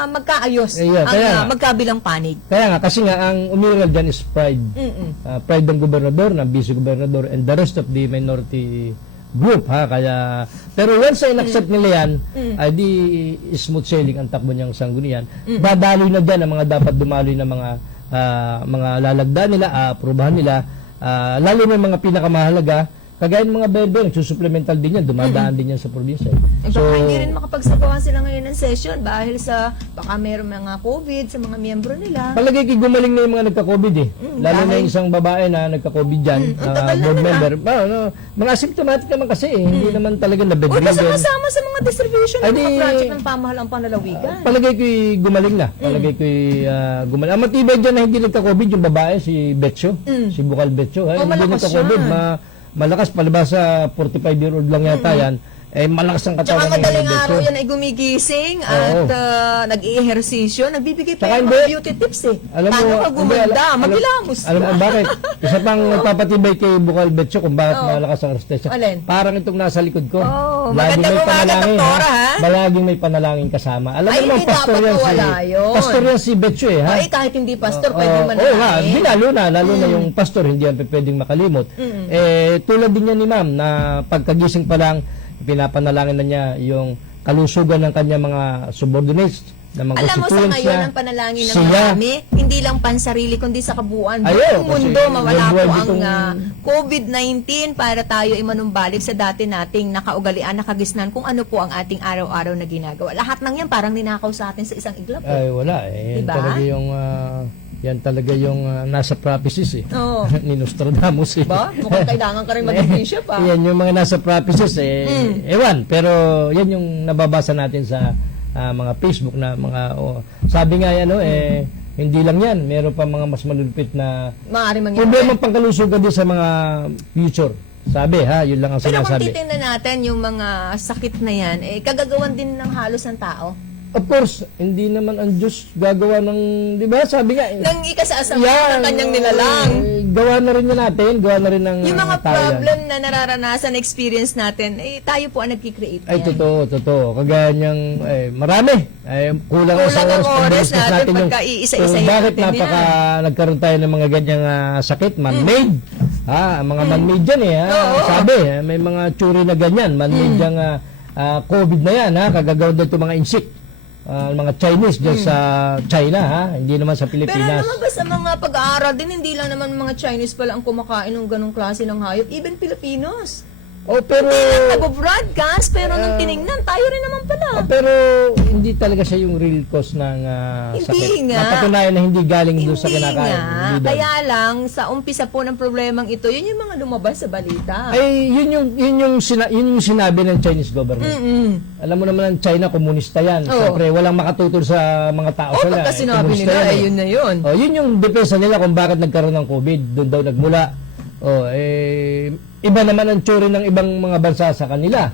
magkaayos Ayun, kaya ang magkabilang panig. Kaya nga, kasi nga, ang umiral dyan is pride. Pride ng gobernador, ng vice-gobernador, and the rest of the minority group, ha? Kaya, pero once ay in-accept nila yan, ay di smooth sailing ang takbo niyang sanggunian. Dadaloy na dyan ang mga dapat dumaloy na mga lalagda nila, aprubahan nila, lalo na yung mga pinakamahalaga, kagaya ng mga bebe, susupplemental din yan, dumadaan din yan sa probinsya. So, baka hindi rin makapagsagawa sila ngayon ng session dahil sa baka mayroong mga COVID sa mga miyembro nila. palagay ko gumaling na yung mga nagka-COVID eh. Lalo na yung isang babae na nagka-COVID dyan, board member. Mga asymptomatic naman kasi eh. Hindi naman talaga Uy, nabedridden. kasama sa mga distribution Ay, ng mga di- project ng pamahalang panlalawigan. Palagay ko'y gumaling na. Palagay ko'y gumaling. Ang matibay dyan na hindi nagka-COVID yung babae, si Betcho. Si Bukal Betcho. Hindi malakas nagka-COVID. yan. Malakas, palabas sa 45-year-old lang yata yan. Malakas ang Tsaka katawan madaling ni araw Betcho. yan ay gumigising at nag-i-ehersisyo. Nagbibigay pa Tsaka yung hindi. mga beauty tips eh. Paano ka gumanda? Magilamos Alam mo bakit? Isa pang nagpapatibay kay Bukal Betcho kung bakit malakas ang resistensya. Alin? Parang itong nasa likod ko. Magandang umaga, Doktora, ha? Laging may panalangin kasama. Alam mo Ay, naman, hindi pastor dapat yan si... mawala yun. Pastor yan si Betcho eh, ha? Ay, kahit hindi pastor, pwede Oo nga, manalangin. lalo na yung pastor, hindi yan pwedeng makalimot. Tulad din yan ni ma'am, na pagkagising pa lang, pinapanalangin na niya yung kalusugan ng kanya mga subordinates, ng mga Alam mo, sa constituents ngayon, niya. ang panalangin ng Siya. marami, hindi lang pansarili, kundi sa kabuuan. Ayaw, Buong kasi mundo, mawala po worldwide ang itong- COVID-19 para tayo imanumbalik sa dati nating nakaugalian, nakagisnan kung ano po ang ating araw-araw na ginagawa. Lahat ng yan parang ninakaw sa atin sa isang iglap. Eh. Ay, wala eh. Yan Diba? talaga yung nasa prophecies eh. Oo. Ni Nostradamus eh. Ba? Mukhang kailangan ka rin maging bishop, ah. Yan yung mga nasa prophecies eh. Ewan, pero yan yung nababasa natin sa mga Facebook na mga sabi nga yan hindi lang yan, meron pa mga mas malulupit na Maaari mangyari. problema pangkalusugan din sa mga future. Sabi ha, yun lang ang Pero kung sinasabi. titingnan natin yung mga sakit na yan, gagagawan din ng halos ng tao. Of course, hindi naman ang Diyos gagawa ng, di ba? Sabi nga, Nang ikasasama ng kanyang nilalang. gawa na rin yan natin, gawa na rin ng Yung mga tao yan. problem na nararanasan, experience natin, tayo po ang nagkikreate Ay, yan. totoo. Kagaya niyang, marami. Kulang Kulang sa ang oras oras pag-discuss natin yung pagka iisa-isahin kung bakit natin nagkaroon tayo ng mga ganyang sakit, man-made. Mga man-made yan Sabi, may mga tsuri na ganyan, man-made yung COVID na yan, kagagawa dito mga insect. Mga Chinese dyan sa China, hindi naman sa Pero Pilipinas. naman ba sa mga pag-aaral din, hindi lang naman mga Chinese pala ang kumakain ng ganong klase ng hayop, even Filipinos. Oh, pero Nag-broadcast, pero nung tiningnan, tayo rin naman pala. pero hindi talaga siya yung real cause ng Hindi sakit. nga. Napatunayan na hindi galing doon sa Hindi kinakain. nga. Hindi doon. Kaya lang, sa umpisa po ng problemang ito, yun yung mga lumabas sa balita. Ay, yun yung sinabi ng Chinese government. Alam mo naman ang China, komunista yan. Oo. Siyempre, walang makatutol sa mga tao O, sila. pagka sinabi komunista nila, yan, yun na yun. Oh, yun yung depensa nila kung bakit nagkaroon ng COVID. Doon daw nagmula. Iba naman ang tsuri ng ibang mga bansa sa kanila.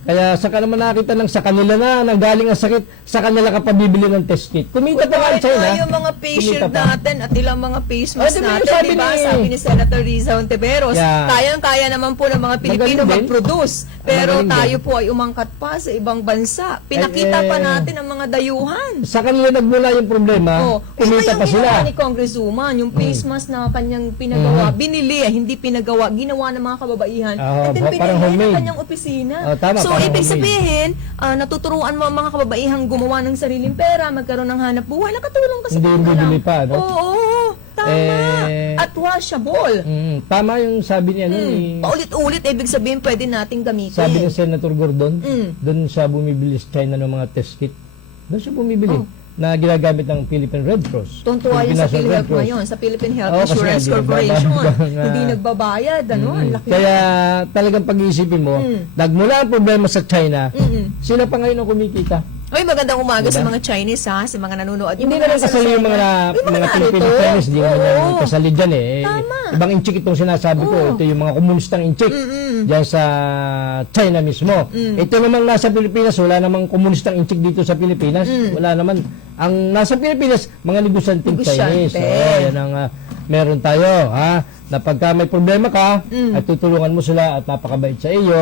Kaya saka naman nakita sa kanila na nanggaling ang sakit, sa kanila ka pabibili ng test kit. Kumita pa nga ang Kahit China. nga yung mga face shield kumita pa. natin at ilang mga face mask di ba yung natin, sabi diba? ni- Sabi ni Senator Riza Ontiveros, Yeah. kayang-kaya naman po ng mga Pilipino Magaling din. mag-produce. Pero Magaling tayo din. po ay umangkat pa sa ibang bansa. Pinakita pa natin ang mga dayuhan. Sa kanila nagmula yung problema, kumita pa yung sila. ginawa ni Congresswoman, yung face mask na kanyang pinagawa, binili, hindi pinagawa, ginawa ng mga kababaihan, Ah, and then parang pinili homemade. ng kanyang opisina. Oh, tama, So, parang ibig homemade. sabihin, natuturuan mo ang mga kababaihang gumawa ng sariling pera, magkaroon ng hanap buhay, nakatulong ka sa Hindi yung kanila. bibili pa, no? Oo, tama. At washable. Tama yung sabi niya, ni Paulit-ulit, ibig sabihin, pwede nating gamitin. sabi ni Senator Gordon, Mm. doon siya bumibili sa China ng mga test kit. Doon siya bumibili na ginagamit ng Philippine Red Cross. Tuntua yun Philippine sa National Red PhilHealth Cross. ngayon, sa Philippine Health Oo, kasi Insurance hindi Corporation. nagbabayad ng, Hindi nagbabayad, ano? Ang laki. Kaya talagang pag-iisipin mo, nagmula ang problema sa China, sila pa ngayon ang kumikita. Ay, magandang umaga sa mga Chinese, ha? Sa mga nanonood. Hindi naman nasa kasali yung mga, Lucena. mga Filipino narito. Chinese, hindi naman Oo. yan kasali dyan eh. Tama. Ibang inchik itong sinasabi ko, ito yung mga komunistang inchik dyan sa China mismo. Ito namang nasa Pilipinas, wala namang komunistang inchik dito sa Pilipinas. Wala naman. Ang nasa Pilipinas, mga negosyanteng Negosyante. Chinese. Yan ang meron tayo, ha? Na pagka may problema ka, at tutulungan mo sila at napakabait sa iyo,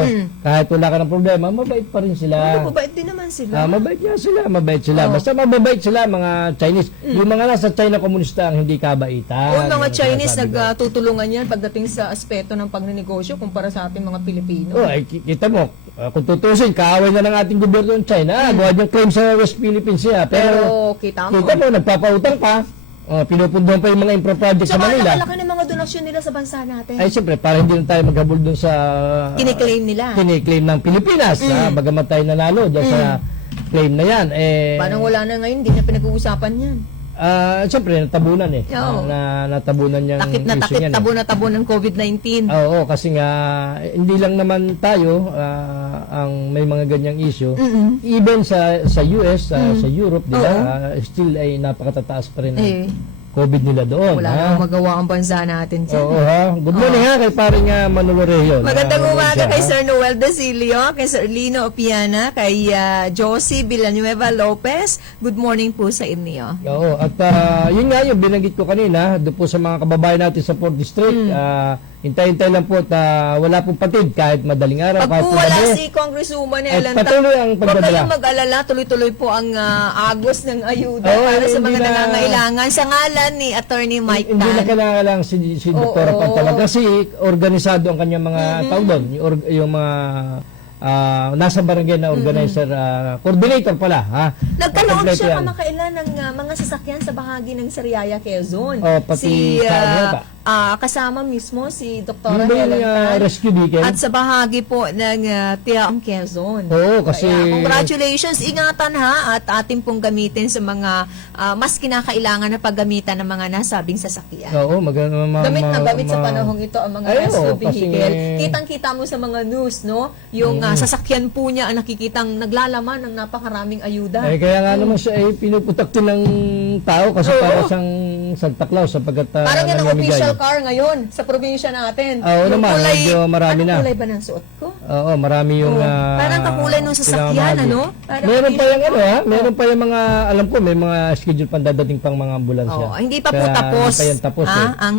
kahit wala ka ng problema, mabait pa rin sila. Ano, mabait din naman sila. Mabait nga sila, mabait sila. Basta mababait sila, mga Chinese. Yung mga nasa China komunista ang hindi kabaitan. O, mga Yung Chinese sinasabi ko. nagtutulungan yan pagdating sa aspeto ng pagnenegosyo kumpara sa ating mga Pilipino. Ay, kita mo, kung tutusin, kaaway na ng ating gobyerno ng China. Gawa niyang claim sa West Philippines siya. Pero, kita mo. kita mo, nagpapautang pa. Pinupunduhan pa yung mga infra project sa Saka Manila. nakalaki ng mga donasyon nila sa bansa natin. Ay, siyempre, para hindi na tayo maghabol dun sa Kiniklaim nila. kiniklaim ng Pilipinas. Bagamat tayo nanalo dyan sa claim na yan. Parang wala na ngayon, hindi na pinag-uusapan yan. Siyempre, natabunan eh. Oo. Natabunan niyang Takip na issue takip, niyan, eh. tabo na tabo ng COVID-19. Oo, kasi nga hindi lang naman tayo ang may mga ganyang issue. Even sa US, sa Europe, di ba? Still ay napakatataas pa rin ang Eh, COVID nila doon. wala ha? namang magawa ang bansa natin dyan. Oo, ha? Good morning ha, kay paring Manolo Reo. Magandang umaga kay Sir. Sir Noel Dasilio, kay Sir Lino Opiana, kay Josie Villanueva Lopez. Good morning po sa inyo. Oo, at yun nga yung binanggit ko kanina, doon po sa mga kababayan natin sa 4th District, hintay-hintay lang po at wala pong patid kahit madaling araw, Pag kahit po po wala gabi. si Congresswoman At Helen patuloy ang huwag pagdadala. kayong mag-alala, tuloy-tuloy po ang agos ng ayuda Oo, para sa hindi mga na- nangangailangan sa ngalan ni Attorney Mike Hindi na Tan. kailangan lang si Dr. Oo. Pantalag kasi organisado ang kanyang mga tao doon, yung mga nasa barangay na organizer, coordinator pala, ha? Nagkaloon Kompleto siya yan. kamakailan ng mga sasakyan sa bahagi ng Sariaya, Quezon. Oh, pati sa ano ba? Kasama mismo si Dr. Yung ba yung Helen Tan. rescue vehicle? At sa bahagi po ng Tiaong Quezon. Oo, kasi- Kaya, congratulations, ingatan ha, at atin pong gamitin sa mga mas kinakailangan na paggamitan ng mga nasabing sasakyan. Oo, Gamit na gamit sa panahong ito ang mga Ay, rescue oo, kasi- vehicle. Kitang-kita mo sa mga news, no? Yung sasakyan po niya ang nakikitang naglalaman ng napakaraming ayuda. Kaya nga naman siya pinuputak din ng tao kasi Oo. para siyang sagtaklaw sapagkat Parang yan ang namimigay. official car ngayon sa probinsya natin. Oo Yung naman, medyo marami anong na. kulay ba ng suot ko? Oo, marami yung Parang kakulay nung sasakyan, pinamamahagi. ano? Parang Meron pa yung official. meron pa yung mga, alam ko, may mga schedule pang dadating pang mga ambulansya. Oh, hindi pa po Kaya tapos, hindi pa yan tapos eh. ang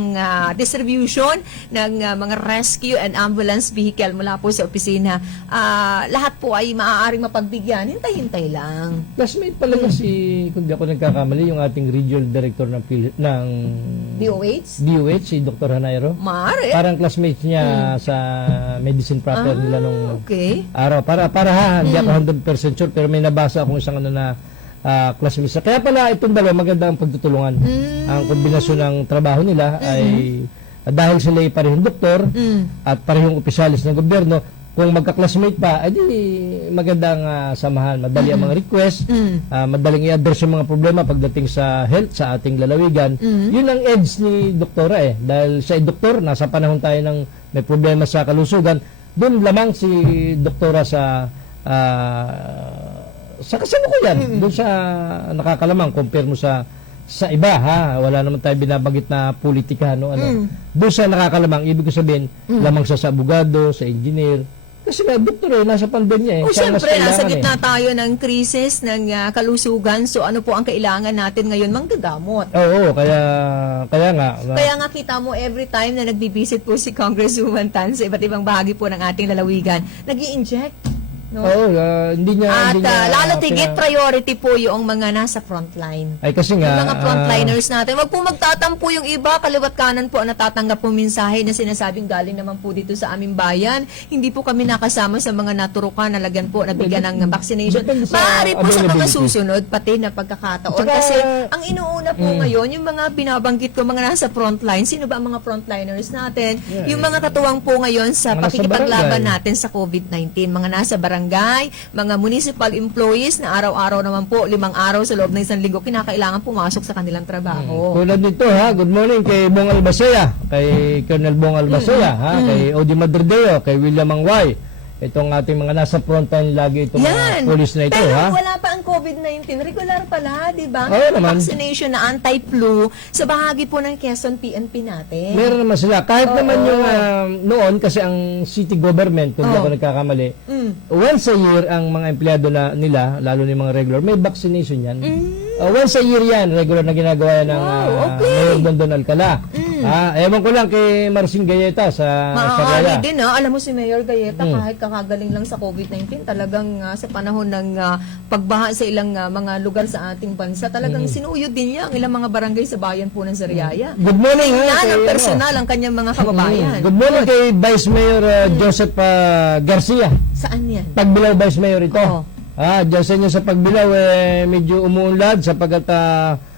distribution ng mga rescue and ambulance vehicle mula po sa opisina. Lahat po ay maaaring mapagbigyan. Hintay-hintay lang. Classmate pala si, kung di ako nagkakamali, yung ating regional director ng DOH? si Dr. Hanairo. Maaari. Parang classmates niya sa medicine proper nila nung Okay. araw. Para hindi ako 100% sure, pero may nabasa akong isang classmates. Kaya pala itong dalawa maganda ang pagtutulungan. Ang kombinasyon ng trabaho nila ay dahil sila ay parehong doktor at parehong opisyalis ng gobyerno, kung magka-classmate pa, edi magandang samahan. Madali ang mga request, madaling i-address yung mga problema pagdating sa health sa ating lalawigan. Yun ang edge ni doktora dahil siya ay doktor, nasa panahon tayo ng may problema sa kalusugan, doon lamang si doktora sa kasalukuyan, doon sa nakakalamang compare mo sa iba wala naman tayo binabanggit na politika doon sa nakakalamang, ibig ko sabihin lamang siya sa abogado, sa engineer, kasi nga doktor nasa pandemya O siya ang mas syempre, nasa kailangan, gitna tayo ng krisis, ng kalusugan. So ano po ang kailangan natin ngayon? Manggagamot. Oo, kaya nga Kaya nga kita mo every time na nagbibisit po si Congresswoman Tan sa iba't ibang bahagi po ng ating lalawigan, nag-i-inject. No? oo, hindi niya Lalo tigit priority po yung mga nasa frontline. ay kasi nga Yung mga frontliners natin. Wag po magtatampo yung iba, kaliwat kanan po ang natatanggap po mensahe na sinasabing galing naman po dito sa aming bayan. Hindi po kami nakasama sa mga naturukan, nalagyan po, nabigyan ng vaccination. Depende sa Maaari po sa mga availability. susunod, pati na pagkakataon. Tsaka- Kasi ang inuuna po ngayon, yung mga binabanggit ko, mga nasa frontline, sino ba ang mga frontliners natin? Yung mga katuwang po ngayon sa Mga nasa pakikipaglaban barangay. natin sa COVID-19, mga nasa barangay, mga municipal employees na araw-araw naman po, 5 araw sa loob ng isang linggo, kinakailangan pumasok sa kanilang trabaho. Tulad nito good morning kay Bong Albacea, kay Colonel Bong Albacea, kay Odi Madrideo, kay William Angway. Itong ating mga nasa frontline lagi itong mga Yan. police na ito, Pero wala pa ang COVID-19. Regular pala, di ba? Oo naman. Vaccination na anti-flu sa bahagi po ng Quezon PNP natin. Meron naman sila. Kahit naman yung noon, kasi ang city government, kung di ako nagkakamali, once a year ang mga empleyado nila, lalo na yung mga regular, may vaccination yan. Once a year yan, regular na ginagawa yan ng Mayor Dondon Alcala. Ewan ko lang kay Marcin Galleta sa Maaari Saraya. din alam mo si Mayor Galleta kahit kakagaling lang sa COVID-19 talagang sa panahon ng pagbaha sa ilang mga lugar sa ating bansa talagang sinuyod din niya ang ilang mga barangay sa bayan po ng Sariaya. Good morning Yan kay, ang personal ang kanyang mga kababayan. Good morning kay Vice Mayor Joseph Garcia. Saan yan? Pagbilaw Vice Mayor ito. Oo. Diyan sa inyo sa Pagbilaw medyo umuunlad sapagkat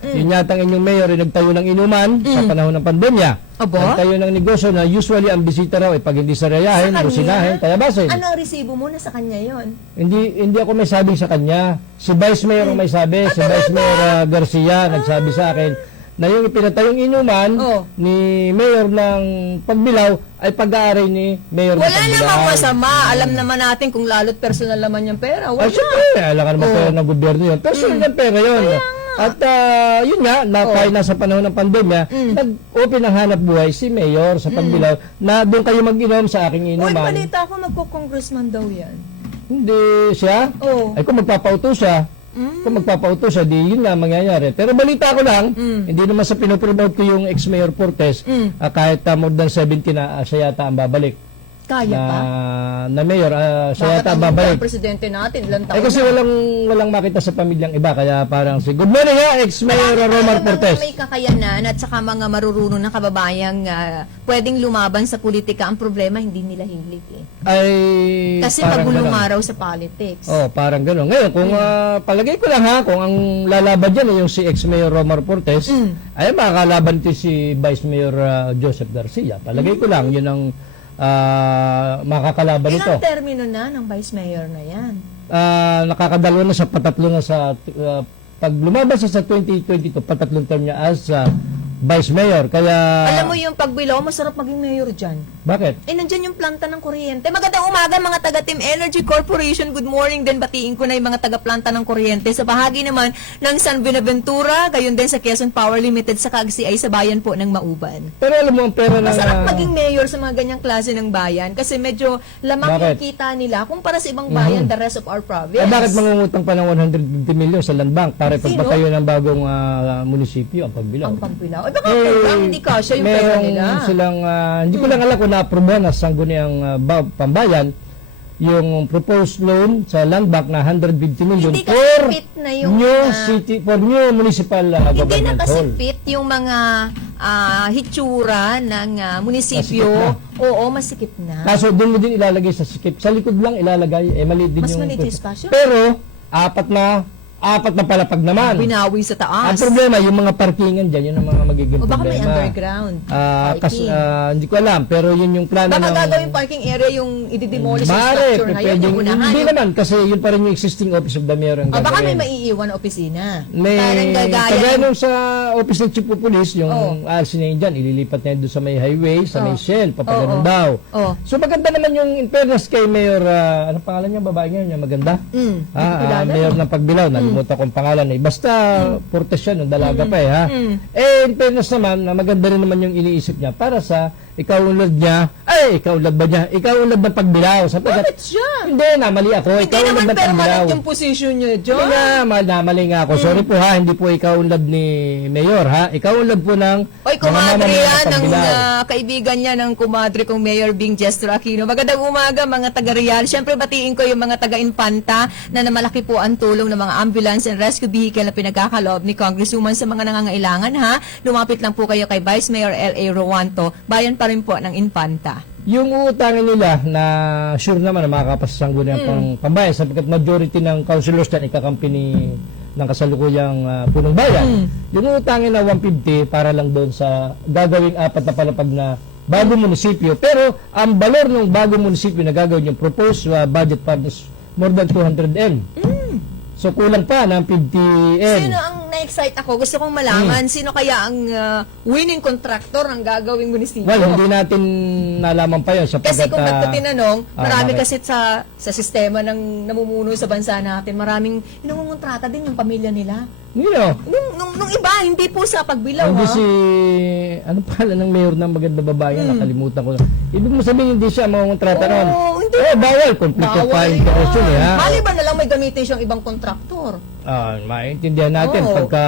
yun yata ang inyong mayor nagtayo ng inuman sa panahon ng pandemya. Abo? Nagtayo ng negosyo na usually ang bisita raw pag hindi sarayahin, Sa kanya? rusinahin, tayabasin. Ano ang resibo mo na sa kanya yon? Hindi ako may sabi sa kanya. Si Vice Mayor ang may sabi, si Vice Mayor Garcia nagsabi sa akin na yung ipinatayong inuman ni Mayor ng Pagbilaw ay pag-aaray ni Mayor ng Wala Pagbilaw. namang masama. Alam naman natin kung lalo't personal naman yung pera. Wala. Ay, syempre, alam ka naman pera ng gobyerno yun. Personal ng pera yun. At yun nga, tayo nasa panahon ng pandemya, nag-open ang hanap buhay si Mayor sa Pagbilaw na doon kayo mag-inom sa aking Uy, inuman. balita ko magko-congressman daw yan. Hindi siya. Oo. Ay kung magpapauto siya, di yun nga mangyayari. Pero balita ko lang, hindi naman sa pinopromote ko yung ex-Mayor Portes, kahit more than 70 na siya yata ang babalik. Kaya pa? Na mayor, siya yata Bakit ang babalik. ang presidente natin, ilang taon Kasi na? walang makita sa pamilyang iba, kaya parang good morning ex-Mayor Romar Portes. May kakayanan at saka mga marurunong na kababayang pwedeng lumaban sa politika. Ang problema, hindi nila hilig Ay, Kasi parang magulong ganun. araw sa politics. Parang gano'n. Ngayon, kung palagay ko lang kung ang lalaban dyan yung si ex-Mayor Romar Portes, ay makakalaban ito si Vice Mayor Joseph Garcia. Palagay ko lang, yun ang makakalaban ito. Ilang termino na ng vice mayor na yan? Nakakadalawa na sa patatlo na sa pag lumabas siya sa 2022, patatlong term niya as Vice Mayor. Kaya Alam mo yung Pagbilaw, masarap maging mayor dyan. bakit? Nandyan yung planta ng kuryente. Magandang umaga mga taga Team Energy Corporation. Good morning din. Batiin ko na yung mga taga-planta ng kuryente. Sa bahagi naman ng San Buenaventura, gayon din sa Quezon Power Limited sa KAGCI sa bayan po ng Mauban. Pero alam mo ang pera ng Masarap maging mayor sa mga ganyang klase ng bayan kasi medyo lamang Bakit? yung kita nila kumpara sa ibang bayan, the rest of our province. bakit mangungutang pa ng 150 million sa land bank para Sino? pagpatayo ng bagong munisipyo ang Pagbilaw? Ang Pagbilaw. Baka program, hindi kasya yung pera merong nila. silang hindi ko lang alam kung na-aprobahan na sangguniang pambayan yung proposed loan sa land bank na 150 million Hindi kasi for fit na yung new city for new municipal Hindi na government kasi hall. fit yung mga hitsura ng munisipyo. Masikip Oo, masikip na. Kaso doon mo din ilalagay sa skip. Sa likod lang ilalagay. Maliit din Mas yung maliit yung espasyo? Pero apat na apat na palapag naman. Binawi sa Ang taas. problema, yung mga parkingan dyan, yun ang mga magiging O baka may problema. underground parking. Hindi ko alam, pero yun yung plano Baka ng... gagawin parking area yung i-demolish yung Mare, structure na yun, pwedeng, yung unahan. hindi yung- naman, kasi yun pa rin yung existing office of the mayor ang O baka may gagawin. maiiwan na opisina. May Parang gagaya. kagaya nung sa office ng chief of police, yung Oo. ALSI na yun dyan, ililipat niya doon sa may highway, sa may Oo. Shell, papaganon Oo. daw. Oo. So maganda naman yung in fairness kay Mayor, ano pangalan niya, babae niya, yung maganda? Mayor ng Pagbilao, nalimutan ko ang pangalan eh. Basta, Portes siya, nung dalaga pa eh, ha? In fairness naman, na maganda rin naman yung iniisip niya para sa ikaulad niya, ikaulad ba niya? Ikaulad ng Pagbilao. Bakit siya? Hindi, namali ako. Hindi Ikaulad naman ng Pagbilao. permanent yung position niya, Hindi John. nga, namali nga ako. Sorry po ha, hindi po ikaw unlad ni Mayor ha. Ikaw unlad po ng Oy, kumadre yan, ng Pagbilao. kaibigan niya ng kumadre kong Mayor Bing Jestro Aquino. Magandang umaga mga taga-Real. Siyempre batiin ko yung mga taga-Infanta na namalaki po ang tulong ng mga ambulance and rescue vehicle na pinagkakaloob ni Congresswoman sa mga nangangailangan ha. Lumapit lang po kayo kay Vice Mayor L.A. Rowanto. Bayan pa rin po ng Infanta. Yung uutangin nila na sure naman na makakapasasangguni ang pambayan sapagkat majority ng councilors dyan ikakampi ng kasalukuyang punong bayan. Yung uutangin na 150 para lang doon sa gagawing apat na palapag na bagong munisipyo. Pero ang balor ng bagong munisipyo na gagawin yung proposed budget fund is more than 200M. So kulang pa ng 50M. Sino ang na-excite ako? Gusto kong malaman sino kaya ang winning contractor ng gagawing munisipyo. Well, hindi natin nalaman pa yun Kasi sapagkat kung nagtatinanong, marami bakit? kasi sa sistema ng namumuno sa bansa natin, maraming inungontrata din yung pamilya nila. Nino, Nung iba, hindi po sa Pagbilao, hindi ha? si ano pala ng mayor ng maganda babae nakalimutan ko. Ibig mo sabihin hindi siya mangontrata noon. hindi. Bawal conflict of Bawal interest yun eh ha. Maliban na lang may gamitin siyang ibang kontraktor. Maintindihan natin Oo. pagka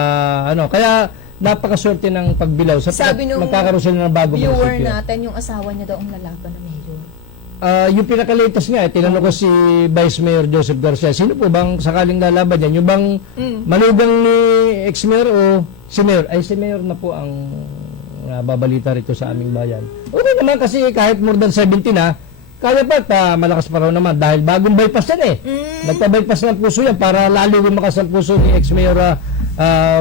kaya napakaswerte ng Pagbilao sa Sabi nung magkakaroon sila ng bagong viewer munisipyo. natin, yung asawa niya daw ang lalaban na mayor. Yung pinaka-latest nga, tinanong ko si Vice Mayor Joseph Garcia, sino po bang sakaling lalaban yan? Yung bang manugang ni ex-mayor o si Mayor? Ay, si Mayor na po ang babalita rito sa aming bayan. Okay naman kasi kahit more than 70 na, kaya pa at malakas pa raw naman dahil bagong bypass yan eh. Nagpa-bypass ng puso yan para lalo lumakas ang puso ni ex-mayor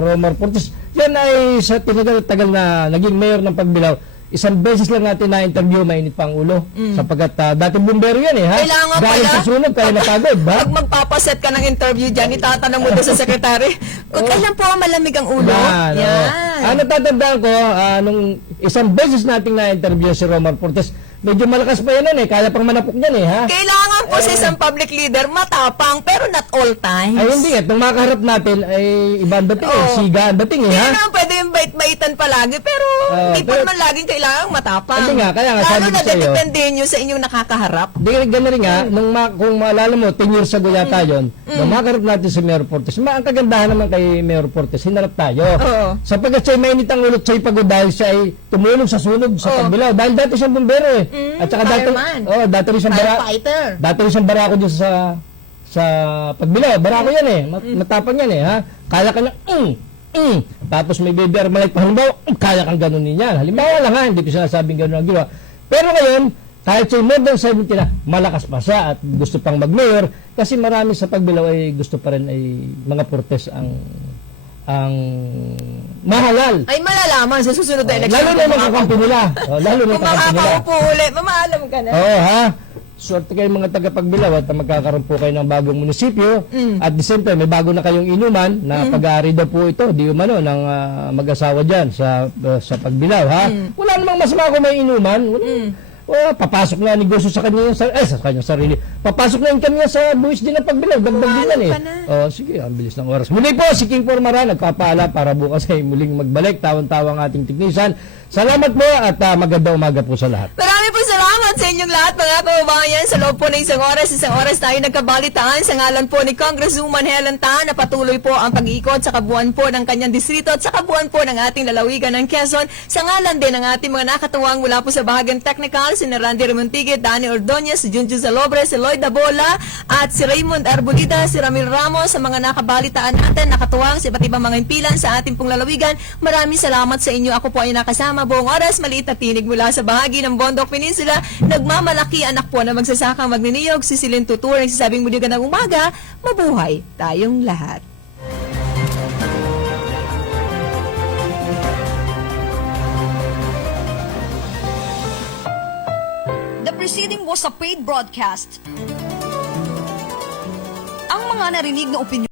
Romar Portes. Yan ay sa tagal na naging mayor ng Pagbilao. Isang beses lang natin na-interview, mainit pa ang ulo. Sapagkat dating bumbero yan eh, ha? Kailangan Galing pala. sa sunog, kaya napagod, ba? Pag magpapaset ka ng interview dyan, itatanong mo doon sa sekretary, kung kailan po malamig ang ulo? Yan, Yan. natatandaan ko, nung isang beses nating na-interview si Romar Portes, medyo malakas pa yan nun eh, kaya pang manapok yan eh, ha? Kailangan po sa isang public leader matapang, pero not all times. Ay, hindi eh. Nung makaharap natin, ay iba ang dating eh. Oo. Siga ang dating eh, Hindi ha? naman pwede yung bait-baitan palagi, pero hindi po pero- naman laging kailangan matapang. Hindi nga, kaya nga, Lalo sabi ko na sa'yo. depende nyo sa inyong nakakaharap. Di gano'n rin nga, kung maalala mo, 10 years ago yata yun, nung makaharap natin si Mayor Portes, ang kagandahan naman kay Mayor Portes, hinarap tayo. Oo. Sapagkat siya'y mainit ang ulo, siya'y pagod dahil siya ay tumulong sa sunog sa Pagbilao. Dahil dati siyang bumbero eh. At saka fireman. dati rin siyang Firefighter. dati rin siyang barako dun sa Pagbilao. Barako yan eh. Matapang yan eh, ha? Kaya ka na, tapos may baby Armalite pa halimbawa, kaya kang ganun yan. Halimbawa lang ha, hindi ko sinasabing ganun ang ginawa. Pero ngayon, kahit siya more than 70 na, malakas pa siya at gusto pang mag-mayor kasi marami sa Pagbilao ay gusto pa rin ay mga Portes ang mahalal. Ay malalaman sa susunod na election. Lalo na yung kakampi nila. Lalo na yung Kung kakampi nila. makakaupo ulit, mamaalam ka na. Oo, ha? Swerte kayo mga taga-Pagbilao at magkakaroon po kayo ng bagong munisipyo. At the same time, may bago na kayong inuman na pag-aari daw po ito, di umano, ng mag-asawa dyan sa Pagbilao, ha? Wala namang masama kung may inuman. Papasok na negosyo sa kanya sa kanyang sarili. Papasok na yung kanya sa buwis din ng Pagbilao. Dagdag din yan eh. ka na. Sige, ang bilis ng oras. Muli po, si King Pormara, nagpapaala para bukas ay muling magbalik. Tawan-tawang ating technician. Salamat po at magandang umaga po sa lahat. Marami po salamat sa inyong lahat mga kababayan. Sa loob po ng isang oras tayo nagkabalitaan sa ngalan po ni Congresswoman Helen Tan na patuloy po ang pag-iikot sa kabuuan po ng kanyang distrito at sa kabuuan po ng ating lalawigan ng Quezon. Sa ngalan din ng ating mga nakatuwang mula po sa bahagyang technical, si Randy Remontigue, Danny Ordonez, si Junjun Zalobre, si Lloyd Dabola, at si Raymond Arbolita, si Ramil Ramos, sa mga nakabalitaan natin, nakatuwang sa iba't ibang mga impilan sa ating pong lalawigan. Maraming salamat sa inyo. Ako po ay nakasama buong oras, maliit na tinig mula sa bahagi ng Bondok Peninsula. Nagmamalaki anak po na magsasakang magniniyog, si Silin Tutur, nagsasabing muli ka ng umaga, mabuhay tayong lahat. The preceding was a paid broadcast. Ang mga narinig na opinyon